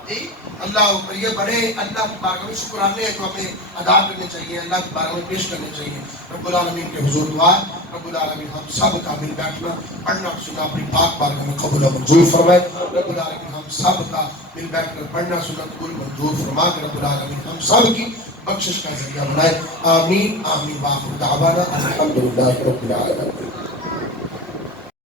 جی اللہ اوپر یہ بڑے اللہ کی بارگاہ میں شکرانے ہیں جو ہمیں ادا کرنے چاہیے, اللہ کی بارگاہ میں پیش کرنے چاہیے. رب العالمین کے حضور دعا, رب العالمین ہم سب کا مل بیٹھنا پڑھنا سنا اپنی پاک بارگاہ میں قبول و منظور فرمائے. رب العالمین ہم سب کا مل بیٹھ کر پڑھنا سنا قبول منظور فرما کے رب العالمین ہم سب کی بخشش کا ذریعہ بنائے. آمین آمین. وآخر دعوانا الحمدللہ رب العالمین.